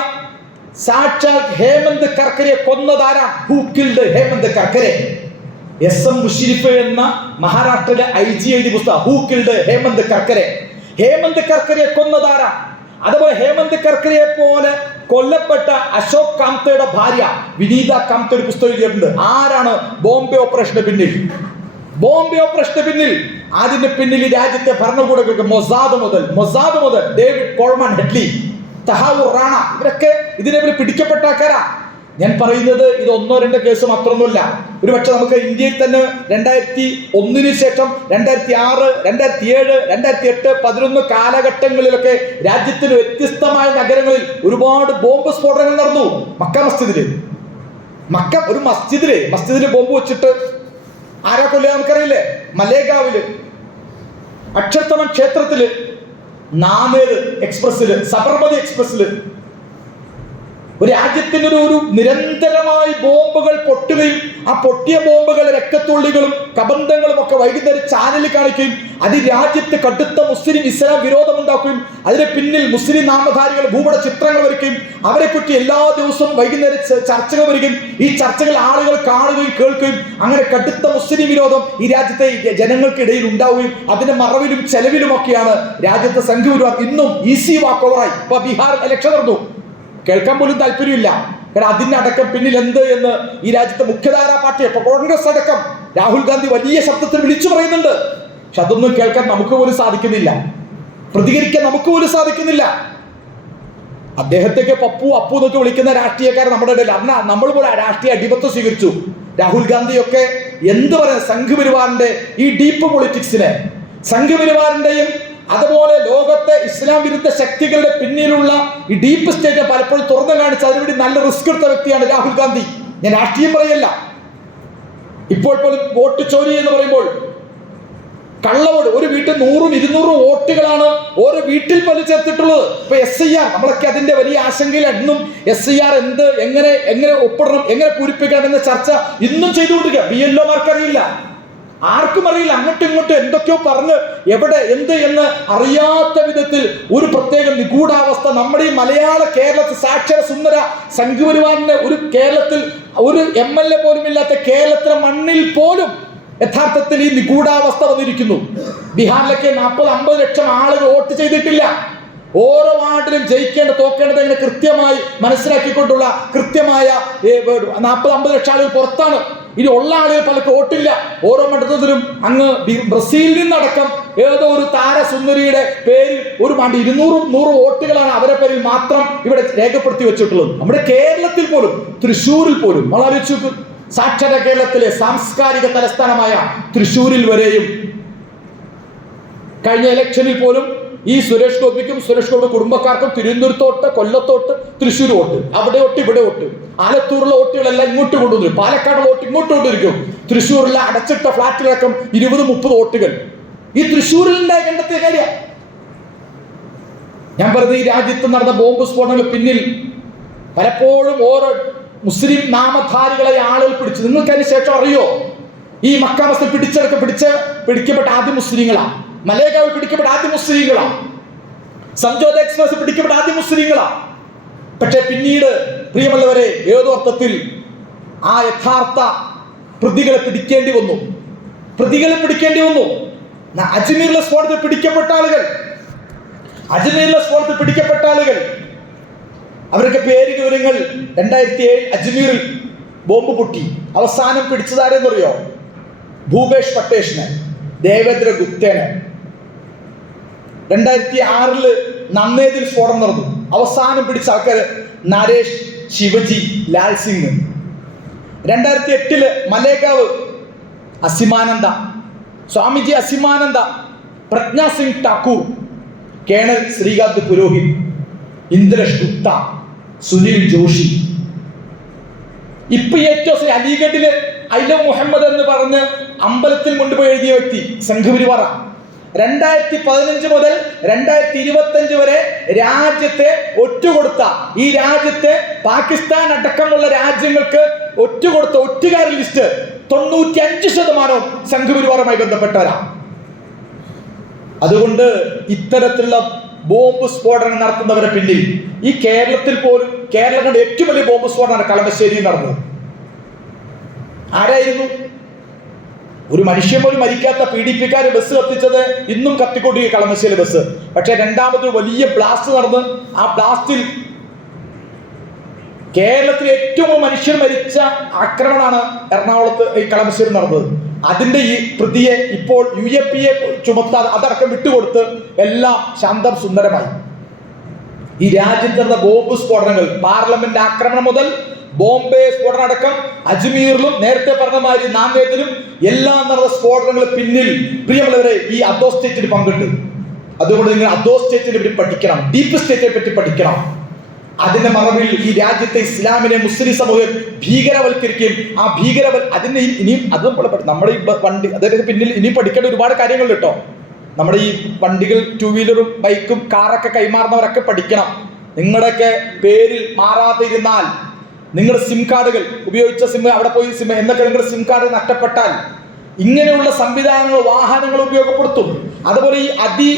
സാക്ഷാൽ ഹേമന്ത് കർക്കരെ കൊന്നതാരാണ്? Who killed Hemant Karkare? SM Mushrif എന്ന മഹാരാഷ്ട്രയിലെ IG എഴുതിയ പുസ്തകം ഹൂ കിൽഡ് ഹേമന്ത് കർക്കരെ. ഹേമന്ത് കർക്കരെ കൊന്നതാരാ? അതുപോലെ ഹേമന്ത് കർക്കരെ പോലെ കൊല്ലപ്പെട്ട അശോക് കാംതയുടെ ഭാര്യ വിനീത കാംത ഒരു പുസ്തകം എഴുതിയിട്ടുണ്ട്. ആരാണ് ബോംബെ ഓപ്പറേഷന് പിന്നിൽ? അതിന്റെ പിന്നിൽ രാജ്യത്തെ ഭരണകൂടങ്ങൾക്ക് മൊസാദ് മുതൽ David Coleman Headley, Tahawwur Rana, ഇവരൊക്കെ ഇതിനെ പിടിക്കപ്പെട്ട ആൾക്കാരാ. ഞാൻ പറയുന്നത് ഇത് ഒന്നോ രണ്ടോ കേസ് മാത്രമൊന്നുമല്ല. ഒരുപക്ഷെ നമുക്ക് ഇന്ത്യയിൽ തന്നെ 2001 ശേഷം 2006, 2007, 2008, 2011 കാലഘട്ടങ്ങളിലൊക്കെ രാജ്യത്തിന് വ്യത്യസ്തമായ നഗരങ്ങളിൽ ഒരുപാട് ബോംബ് സ്ഫോടനങ്ങൾ നടന്നു. മക്ക ഒരു മസ്ജിദില് ബോംബ് വെച്ചിട്ട് ആരാ കൊല്ലുക നമുക്കറിയില്ലേ? മലേഗാവില്, അക്ഷർത്തമൻ ക്ഷേത്രത്തില്, നാമേര് എക്സ്പ്രസില്, സബർമതി എക്സ്പ്രസില് ഒരു രാജ്യത്തിന് ഒരു നിരന്തരമായി ബോംബുകൾ പൊട്ടുകയും ആ പൊട്ടിയ ബോംബുകൾ രക്തത്തുള്ളികളും കബന്ധങ്ങളും ഒക്കെ വൈകുന്നേരം ചാനലിൽ കാണിക്കുകയും അത് രാജ്യത്ത് കടുത്ത മുസ്ലിം ഇസ്ലാം വിരോധമുണ്ടാക്കുകയും അതിന് പിന്നിൽ മുസ്ലിം നാമധാരികൾ ഭൂപട ചിത്രങ്ങൾ വരയ്ക്കുകയും അവരെപ്പറ്റി എല്ലാ ദിവസവും വൈകുന്നേരം ചർച്ചകൾ വരികയും ഈ ചർച്ചകൾ ആളുകൾ കാണുകയും കേൾക്കുകയും അങ്ങനെ കടുത്ത മുസ്ലിം വിരോധം ഈ രാജ്യത്തെ ജനങ്ങൾക്കിടയിൽ ഉണ്ടാവുകയും അതിന്റെ മറവിലും ചെലവിലുമൊക്കെയാണ് രാജ്യത്തെ സംഘപരിവാർ ഇന്നും ഈസി വാക്ക് ഓവറായി. ഇപ്പൊ ബീഹാർ ഇലക്ഷൻ നടന്നു, കേൾക്കാൻ പോലും താല്പര്യമില്ല. കാരണം അതിന്റെ അടക്കം പിന്നിൽ എന്ത് എന്ന് ഈ രാജ്യത്തെ മുഖ്യധാരാ പാർട്ടി, ഇപ്പൊ കോൺഗ്രസ് അടക്കം രാഹുൽ ഗാന്ധി വലിയ ശബ്ദത്തിൽ വിളിച്ചു പറയുന്നുണ്ട്. പക്ഷെ അതൊന്നും കേൾക്കാൻ നമുക്ക് പോലും സാധിക്കുന്നില്ല, പ്രതികരിക്കാൻ നമുക്ക് പോലും സാധിക്കുന്നില്ല. അദ്ദേഹത്തേക്ക് പപ്പു അപ്പു എന്നൊക്കെ വിളിക്കുന്ന രാഷ്ട്രീയക്കാരൻ നമ്മുടെ ഇടയിൽ അന്ന് നമ്മൾ പോലെ രാഷ്ട്രീയ അടിമത്തം സ്വീകരിച്ചു. രാഹുൽ ഗാന്ധിയൊക്കെ എന്ത് പറയാൻ സംഘപരിവാറിന്റെ ഈ ഡീപ്പ് പൊളിറ്റിക്സിനെ, സംഘപരിവാറിന്റെയും അതുപോലെ ലോകത്തെ ഇസ്ലാം വിരുദ്ധ ശക്തികളുടെ പിന്നിലുള്ള ഈ ഡീപ്പ് സ്റ്റേറ്റ് പലപ്പോഴും തുറന്നു കാണിച്ച് അതിനുവേണ്ടി നല്ല റിസ്ക് എടുത്ത വ്യക്തിയാണ് രാഹുൽ ഗാന്ധി. ഞാൻ രാഷ്ട്രീയം പറയല്ല. ഇപ്പോൾ പോലും വോട്ട് ചോരി എന്ന് പറയുമ്പോൾ കള്ളവോട്ട്, ഒരു വീട്ടിൽ 100-200 വോട്ടുകളാണ് ഓരോ വീട്ടിൽ പോലും ചേർത്തിട്ടുള്ളത്. ഇപ്പൊ SIR നമ്മളൊക്കെ അതിന്റെ വലിയ ആശങ്കയിൽ എന്നും SIR എങ്ങനെ ഒപ്പിടണം, എങ്ങനെ പൂരിപ്പിക്കണം എന്ന ചർച്ച ഇന്നും ചെയ്തുകൊണ്ടിരിക്കുക. BLOമാർക്ക് അറിയില്ല, ആർക്കും അറിയില്ല. അങ്ങോട്ടും ഇങ്ങോട്ടും എന്തൊക്കെയോ പറഞ്ഞ് എവിടെ എന്ത് എന്ന് അറിയാത്ത വിധത്തിൽ ഒരു പ്രത്യേക നിഗൂഢാവസ്ഥ നമ്മുടെ ഈ മലയാള കേരളത്തിൽ സാക്ഷര സുന്ദര സംഘപരിവാറിന്റെ ഒരു കേരളത്തിൽ ഒരു MLA പോലും ഇല്ലാത്ത കേരളത്തിലെ മണ്ണിൽ പോലും യഥാർത്ഥത്തിൽ ഈ നിഗൂഢാവസ്ഥ വന്നിരിക്കുന്നു. ബീഹാറിലൊക്കെ 40-50 ലക്ഷം ആളുകൾ വോട്ട് ചെയ്തിട്ടില്ല. ഓരോ വാർഡിലും ജയിക്കേണ്ട തോക്കേണ്ടത് എങ്ങനെ കൃത്യമായി മനസ്സിലാക്കിക്കൊണ്ടുള്ള കൃത്യമായ 40-50 ലക്ഷം ആളുകൾ പുറത്താണ്. ഇനി ഉള്ള ആളുകൾ പലർക്ക് വോട്ടില്ല. ഓരോ മണ്ഡലത്തിലും അങ്ങ് ബ്രസീലിൽ നിന്നടക്കം ഏതോ ഒരു താരസുന്ദരിയുടെ പേരിൽ ഒരു 200-100 വോട്ടുകളാണ് അവരെ പേരിൽ മാത്രം ഇവിടെ രേഖപ്പെടുത്തി വെച്ചിട്ടുള്ളത്. നമ്മുടെ കേരളത്തിൽ പോലും, തൃശ്ശൂരിൽ പോലും ആലോചിച്ചു, സാക്ഷര കേരളത്തിലെ സാംസ്കാരിക തലസ്ഥാനമായ തൃശ്ശൂരിൽ വരെയും കഴിഞ്ഞ ഇലക്ഷനിൽ പോലും ഈ സുരേഷ് ഗോപിക്കും സുരേഷ് ഗോപി കുടുംബക്കാർക്കും തിരുവനന്തപുരത്തോട്ട്, കൊല്ലത്തോട്ട്, തൃശ്ശൂർ വോട്ട്, അവിടെ വോട്ട്, ഇവിടെ വോട്ട്, ആലത്തൂരിലെ വോട്ടുകളെല്ലാം ഇങ്ങോട്ട് കൊണ്ടുവരും, പാലക്കാട് വോട്ട് ഇങ്ങോട്ട് കൊണ്ടിരിക്കും, തൃശ്ശൂരിലെ അടച്ചിട്ട ഫ്ലാറ്റിലടക്കം 20-30 വോട്ടുകൾ ഈ തൃശ്ശൂരിൽ ഉണ്ടായ കണ്ടെത്തിയ കാര്യം. ഞാൻ പറഞ്ഞത് ഈ രാജ്യത്ത് നടന്ന ബോംബ് സ്ഫോടനങ്ങൾ പിന്നിൽ പലപ്പോഴും ഓരോ മുസ്ലിം നാമധാരികളെ ആളുകൾ പിടിച്ചു. നിങ്ങൾക്ക് അതിന് ശേഷം അറിയോ, ഈ മക്ക മസ്ജിദ് പിടിക്കപ്പെട്ട ആദ്യ മുസ്ലിങ്ങളാണ്, മലേഗാവിൽ പിടിക്കപ്പെട്ട ആദ്യ മുസ്ലിങ്ങളാണ്, സംജോത എക്സ്പ്രസ് പിടിക്കപ്പെട്ട ആദ്യ മുസ്ലിങ്ങളാണ്. പക്ഷെ പിന്നീട് പ്രിയമുള്ളവരെ ഏതോ അർത്ഥത്തിൽ ആ യഥാർത്ഥ പ്രതികളെ പിടിക്കേണ്ടി വന്നു. അജ്മീറിലെ സ്ഫോടനത്തിൽ പിടിക്കപ്പെട്ട ആളുകൾ അവരൊക്കെ പേര് വിവരങ്ങൾ 2007 അജ്മീറിൽ ബോംബ് പൊട്ടി. അവസാനം പിടിച്ചതാരെന്നറിയോ? ഭൂപേഷ് പട്ടേഷിനെ, ദേവേന്ദ്ര ഗുപ്തനെ. 2006 നന്ദേദിൽ സ്ഫോടനം നടന്നു. അവസാനം പിടിച്ച ആൾക്കാർ നരേഷ്, ശിവജി, ലാൽ സിംഗ്. 2008 മലേഗാവ് അസിമാനന്ദ, സ്വാമിജി അസിമാനന്ദ, പ്രജ്ഞ സിംഗ് ഠാക്കൂർ, കേണൽ ശ്രീകാന്ത് പുരോഹിത്, ഇന്ദ്രേഷ് ഗുപ്ത, സുനിൽ ജോഷി. ഇപ്പൊ ഏറ്റവും അലിഗഡില് ഐല മുഹമ്മദ് എന്ന് പറഞ്ഞ് അമ്പലത്തിൽ കൊണ്ടുപോയി എഴുതിയ വ്യക്തി സംഘപരിവാർ. 2015 മുതൽ 2025 വരെ രാജ്യത്തെ ഒറ്റുകൊടുത്ത, ഈ രാജ്യത്തെ പാകിസ്ഥാൻ അടക്കമുള്ള രാജ്യങ്ങൾക്ക് ഒറ്റുകൊടുത്ത ഒറ്റുകാരുടെ ലിസ്റ്റ് 95% സംഘപരിവാറുമായി ബന്ധപ്പെട്ടവരാണ്. അതുകൊണ്ട് ഇത്തരത്തിലുള്ള ബോംബ് സ്ഫോടനം നടത്തുന്നവരെ പിന്നിൽ ഈ കേരളത്തിൽ പോലും, കേരളം കണ്ട ഏറ്റവും വലിയ ബോംബ് സ്ഫോടനമാണ് കളമശ്ശേരിയിൽ നടന്നത്. ആരായിരുന്നു? ഒരു മനുഷ്യൻ പോലും മരിക്കാത്ത PDPക്കാർ ബസ് കത്തിച്ചത് ഇന്നും കത്തിക്കൊണ്ടിരിക്കുക കളമശ്ശേരി ബസ്. പക്ഷെ രണ്ടാമതൊരു വലിയ ബ്ലാസ്റ്റ് നടന്ന് ആ ബ്ലാസ്റ്റിൽ കേരളത്തിൽ ഏറ്റവും മനുഷ്യർ മരിച്ച ആക്രമണമാണ് എറണാകുളത്ത് ഈ കളമശ്ശേരി നടന്നത്. അതിന്റെ ഈ പ്രതിയെ ഇപ്പോൾ UAPA ചുമത്താതെ അതടക്കം വിട്ടുകൊടുത്ത് എല്ലാം ശാന്തം സുന്ദരമായി. ഈ രാജ്യത്ത് നടന്ന ബോംബ് സ്ഫോടനങ്ങൾ, പാർലമെന്റ് ആക്രമണം മുതൽ ബോംബെ സ്ഫോടനം അടക്കം അജ്മീറിലും നേരത്തെ പറഞ്ഞ മാതിരി നാന്ദേദിലും എല്ലാം നടന്ന സ്ഫോടനങ്ങൾ പിന്നിൽ പ്രിയമുള്ളവരെ ഈ അധോസ്റ്റേറ്റിന് പങ്കുണ്ട്. അതുകൊണ്ട് നിങ്ങൾ അധോസ്റ്റേറ്റിനെ പറ്റി പഠിക്കണം, ഡീപ്പ് സ്റ്റേറ്റിനെ പറ്റി പഠിക്കണം. അതിന്റെ മറവിൽ ഈ രാജ്യത്തെ ഇസ്ലാമിനെ മുസ്ലിം സമൂഹം ഭീകരവൽക്കരിക്കുകയും ആ അതിന് ഇനിയും അതും നമ്മുടെ ഈ വണ്ടി അതായത് പിന്നിൽ ഇനിയും പഠിക്കേണ്ട ഒരുപാട് കാര്യങ്ങൾ കേട്ടോ. നമ്മുടെ ഈ വണ്ടികൾ, ടൂ വീലറും ബൈക്കും കാറൊക്കെ കൈമാറുന്നവരൊക്കെ പഠിക്കണം. നിങ്ങളുടെയൊക്കെ പേരിൽ മാറാതെ ഇരുന്നാൽ, നിങ്ങളുടെ സിം കാർഡുകൾ ഉപയോഗിച്ച സിം അവിടെ പോയി സിം എന്നൊക്കെ നിങ്ങളുടെ സിം കാർഡ് നഷ്ടപ്പെട്ടാൽ ഇങ്ങനെയുള്ള സംവിധാനങ്ങൾ, വാഹനങ്ങൾ ഉപയോഗപ്പെടുത്തും. അതുപോലെ ഈ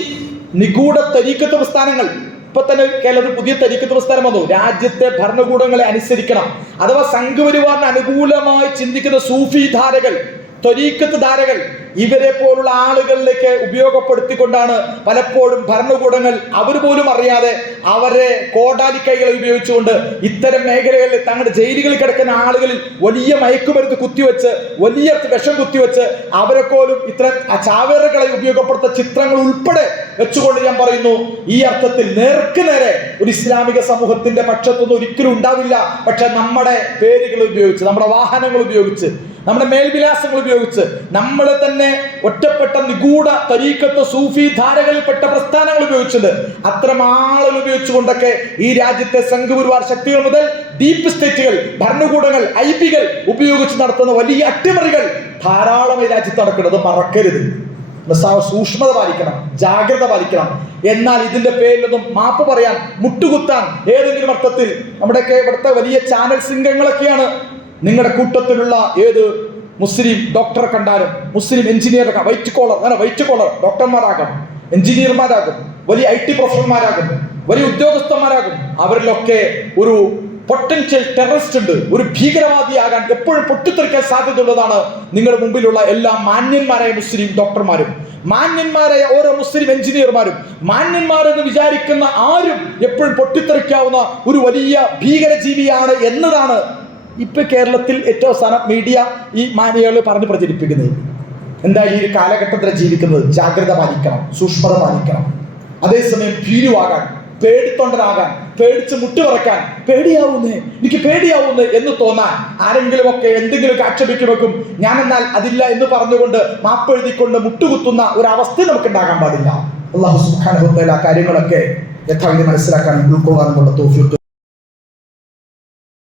നിഗൂഢ തരീഖത്ത് പ്രസ്ഥാനങ്ങൾ, ഇപ്പൊ തന്നെ കേരളത്തിൽ പുതിയ തരീഖത്ത് പ്രസ്ഥാനം വന്നു. രാജ്യത്തെ ഭരണകൂടങ്ങളെ അനുസരിക്കണം, അഥവാ സംഘപരിവാറിന് അനുകൂലമായി ചിന്തിക്കുന്ന സൂഫി ധാരകൾ, ത്വരീഖത്ത് ധാരകൾ, ഇവരെ പോലുള്ള ആളുകളിലേക്ക് ഉപയോഗപ്പെടുത്തിക്കൊണ്ടാണ് പലപ്പോഴും ഭരണകൂടങ്ങൾ അവർ പോലും അറിയാതെ അവരെ കോടാലിക്കൈകളെ ഉപയോഗിച്ചുകൊണ്ട് ഇത്തരം മേഖലകളിൽ തങ്ങളുടെ ജയിലുകളിൽ കിടക്കുന്ന ആളുകളിൽ വലിയ മയക്കുമരുന്ന് കുത്തിവെച്ച്, വലിയ വിഷം കുത്തിവെച്ച് അവരെ പോലും ഇത്തരം ചാവേറുകളെ ഉപയോഗപ്പെടുത്ത ചിത്രങ്ങൾ ഉൾപ്പെടെ വെച്ചുകൊണ്ട് ഞാൻ പറയുന്നു, ഈ അർത്ഥത്തിൽ നേർക്ക് നേരെ ഒരു ഇസ്ലാമിക സമൂഹത്തിന്റെ പക്ഷത്തൊന്നും ഒരിക്കലും ഉണ്ടാവില്ല. പക്ഷെ നമ്മുടെ പേരുകൾ ഉപയോഗിച്ച്, നമ്മുടെ വാഹനങ്ങൾ ഉപയോഗിച്ച്, നമ്മുടെ മേൽവിലാസങ്ങൾ ഉപയോഗിച്ച്, നമ്മളെ തന്നെ ഒറ്റപ്പെട്ട നിഗൂഢ തരീഖത്ത് സൂഫി ധാരകളിൽപ്പെട്ട പ്രസ്ഥാനങ്ങൾ ഉപയോഗിച്ചത്, അത്തരം ആളുകൾ ഉപയോഗിച്ചുകൊണ്ടൊക്കെ ഈ രാജ്യത്തെ സംഘപരിവാർ ശക്തികൾ മുതൽ ഡീപ്പ് സ്റ്റേറ്റുകൾ, ഭരണകൂടങ്ങൾ, ഐപികൾ ഉപയോഗിച്ച് നടത്തുന്ന വലിയ അട്ടിമറികൾ ധാരാളം ഈ രാജ്യത്ത് നടക്കുന്നത് മറക്കരുത്. സൂക്ഷ്മത പാലിക്കണം, ജാഗ്രത പാലിക്കണം. എന്നാൽ ഇതിന്റെ പേരിലൊന്നും മാപ്പ് പറയാൻ, മുട്ടുകുത്താൻ ഏതെങ്കിലും അർത്ഥത്തിൽ നമ്മുടെയൊക്കെ ഇവിടുത്തെ വലിയ ചാനൽ സിംഗങ്ങളൊക്കെയാണ്. നിങ്ങളുടെ കൂട്ടത്തിലുള്ള ഏത് മുസ്ലിം ഡോക്ടറെ കണ്ടാലും, മുസ്ലിം എഞ്ചിനീയറൊക്കെ വൈറ്റ് കോളർ ഡോക്ടർമാരാകും, എഞ്ചിനീയർമാരാകും, വലിയ IT പ്രൊഫഷണൽമാരാകും, വലിയ ഉദ്യോഗസ്ഥന്മാരാകും. അവരിലൊക്കെ ഒരു പൊട്ടൻഷ്യൽ ടെററിസ്റ്റ് ഉണ്ട്. ഒരു ഭീകരവാദിയാകാൻ എപ്പോഴും പൊട്ടിത്തെറിക്കാൻ സാധ്യതയുള്ളതാണ് നിങ്ങളുടെ മുമ്പിലുള്ള എല്ലാ മാന്യന്മാരായ മുസ്ലിം ഡോക്ടർമാരും, മാന്യന്മാരായ ഓരോ മുസ്ലിം എഞ്ചിനീയർമാരും. മാന്യന്മാരെന്ന് വിചാരിക്കുന്ന ആരും എപ്പോഴും പൊട്ടിത്തെറിക്കാവുന്ന ഒരു വലിയ ഭീകരജീവിയാണ് എന്നതാണ് ഇപ്പൊ കേരളത്തിൽ ഏറ്റവും അവസാനം മീഡിയ ഈ മാന്യകൾ പറഞ്ഞ് പ്രചരിപ്പിക്കുന്നത്. എന്തായാലും ഈ ഒരു കാലഘട്ടത്തിൽ ജീവിക്കുന്നത് ജാഗ്രത പാലിക്കണം, സൂക്ഷ്മത പാലിക്കണം. അതേസമയം ഭീരുവാകാൻ, പേടിത്തൊണ്ടനാകാൻ, പേടിച്ച് മുട്ടുപറക്കാൻ, എനിക്ക് പേടിയാവുന്നേ എന്ന് തോന്നാൻ, ആരെങ്കിലുമൊക്കെ എന്തെങ്കിലുമൊക്കെ ആക്ഷേപിക്കുമെക്കും ഞാൻ എന്നാൽ അതില്ല എന്ന് പറഞ്ഞുകൊണ്ട് മാപ്പെഴുതിക്കൊണ്ട് മുട്ടുകുത്തുന്ന ഒരവസ്ഥ നമുക്ക് ഉണ്ടാകാൻ പാടില്ല. അല്ലാഹു സുബ്ഹാനഹു വ തആല കാര്യങ്ങളൊക്കെ യഥാവിധി മനസ്സിലാക്കാനും ഉൾക്കൊള്ളാനും കൊണ്ട് തൗഫീഖ്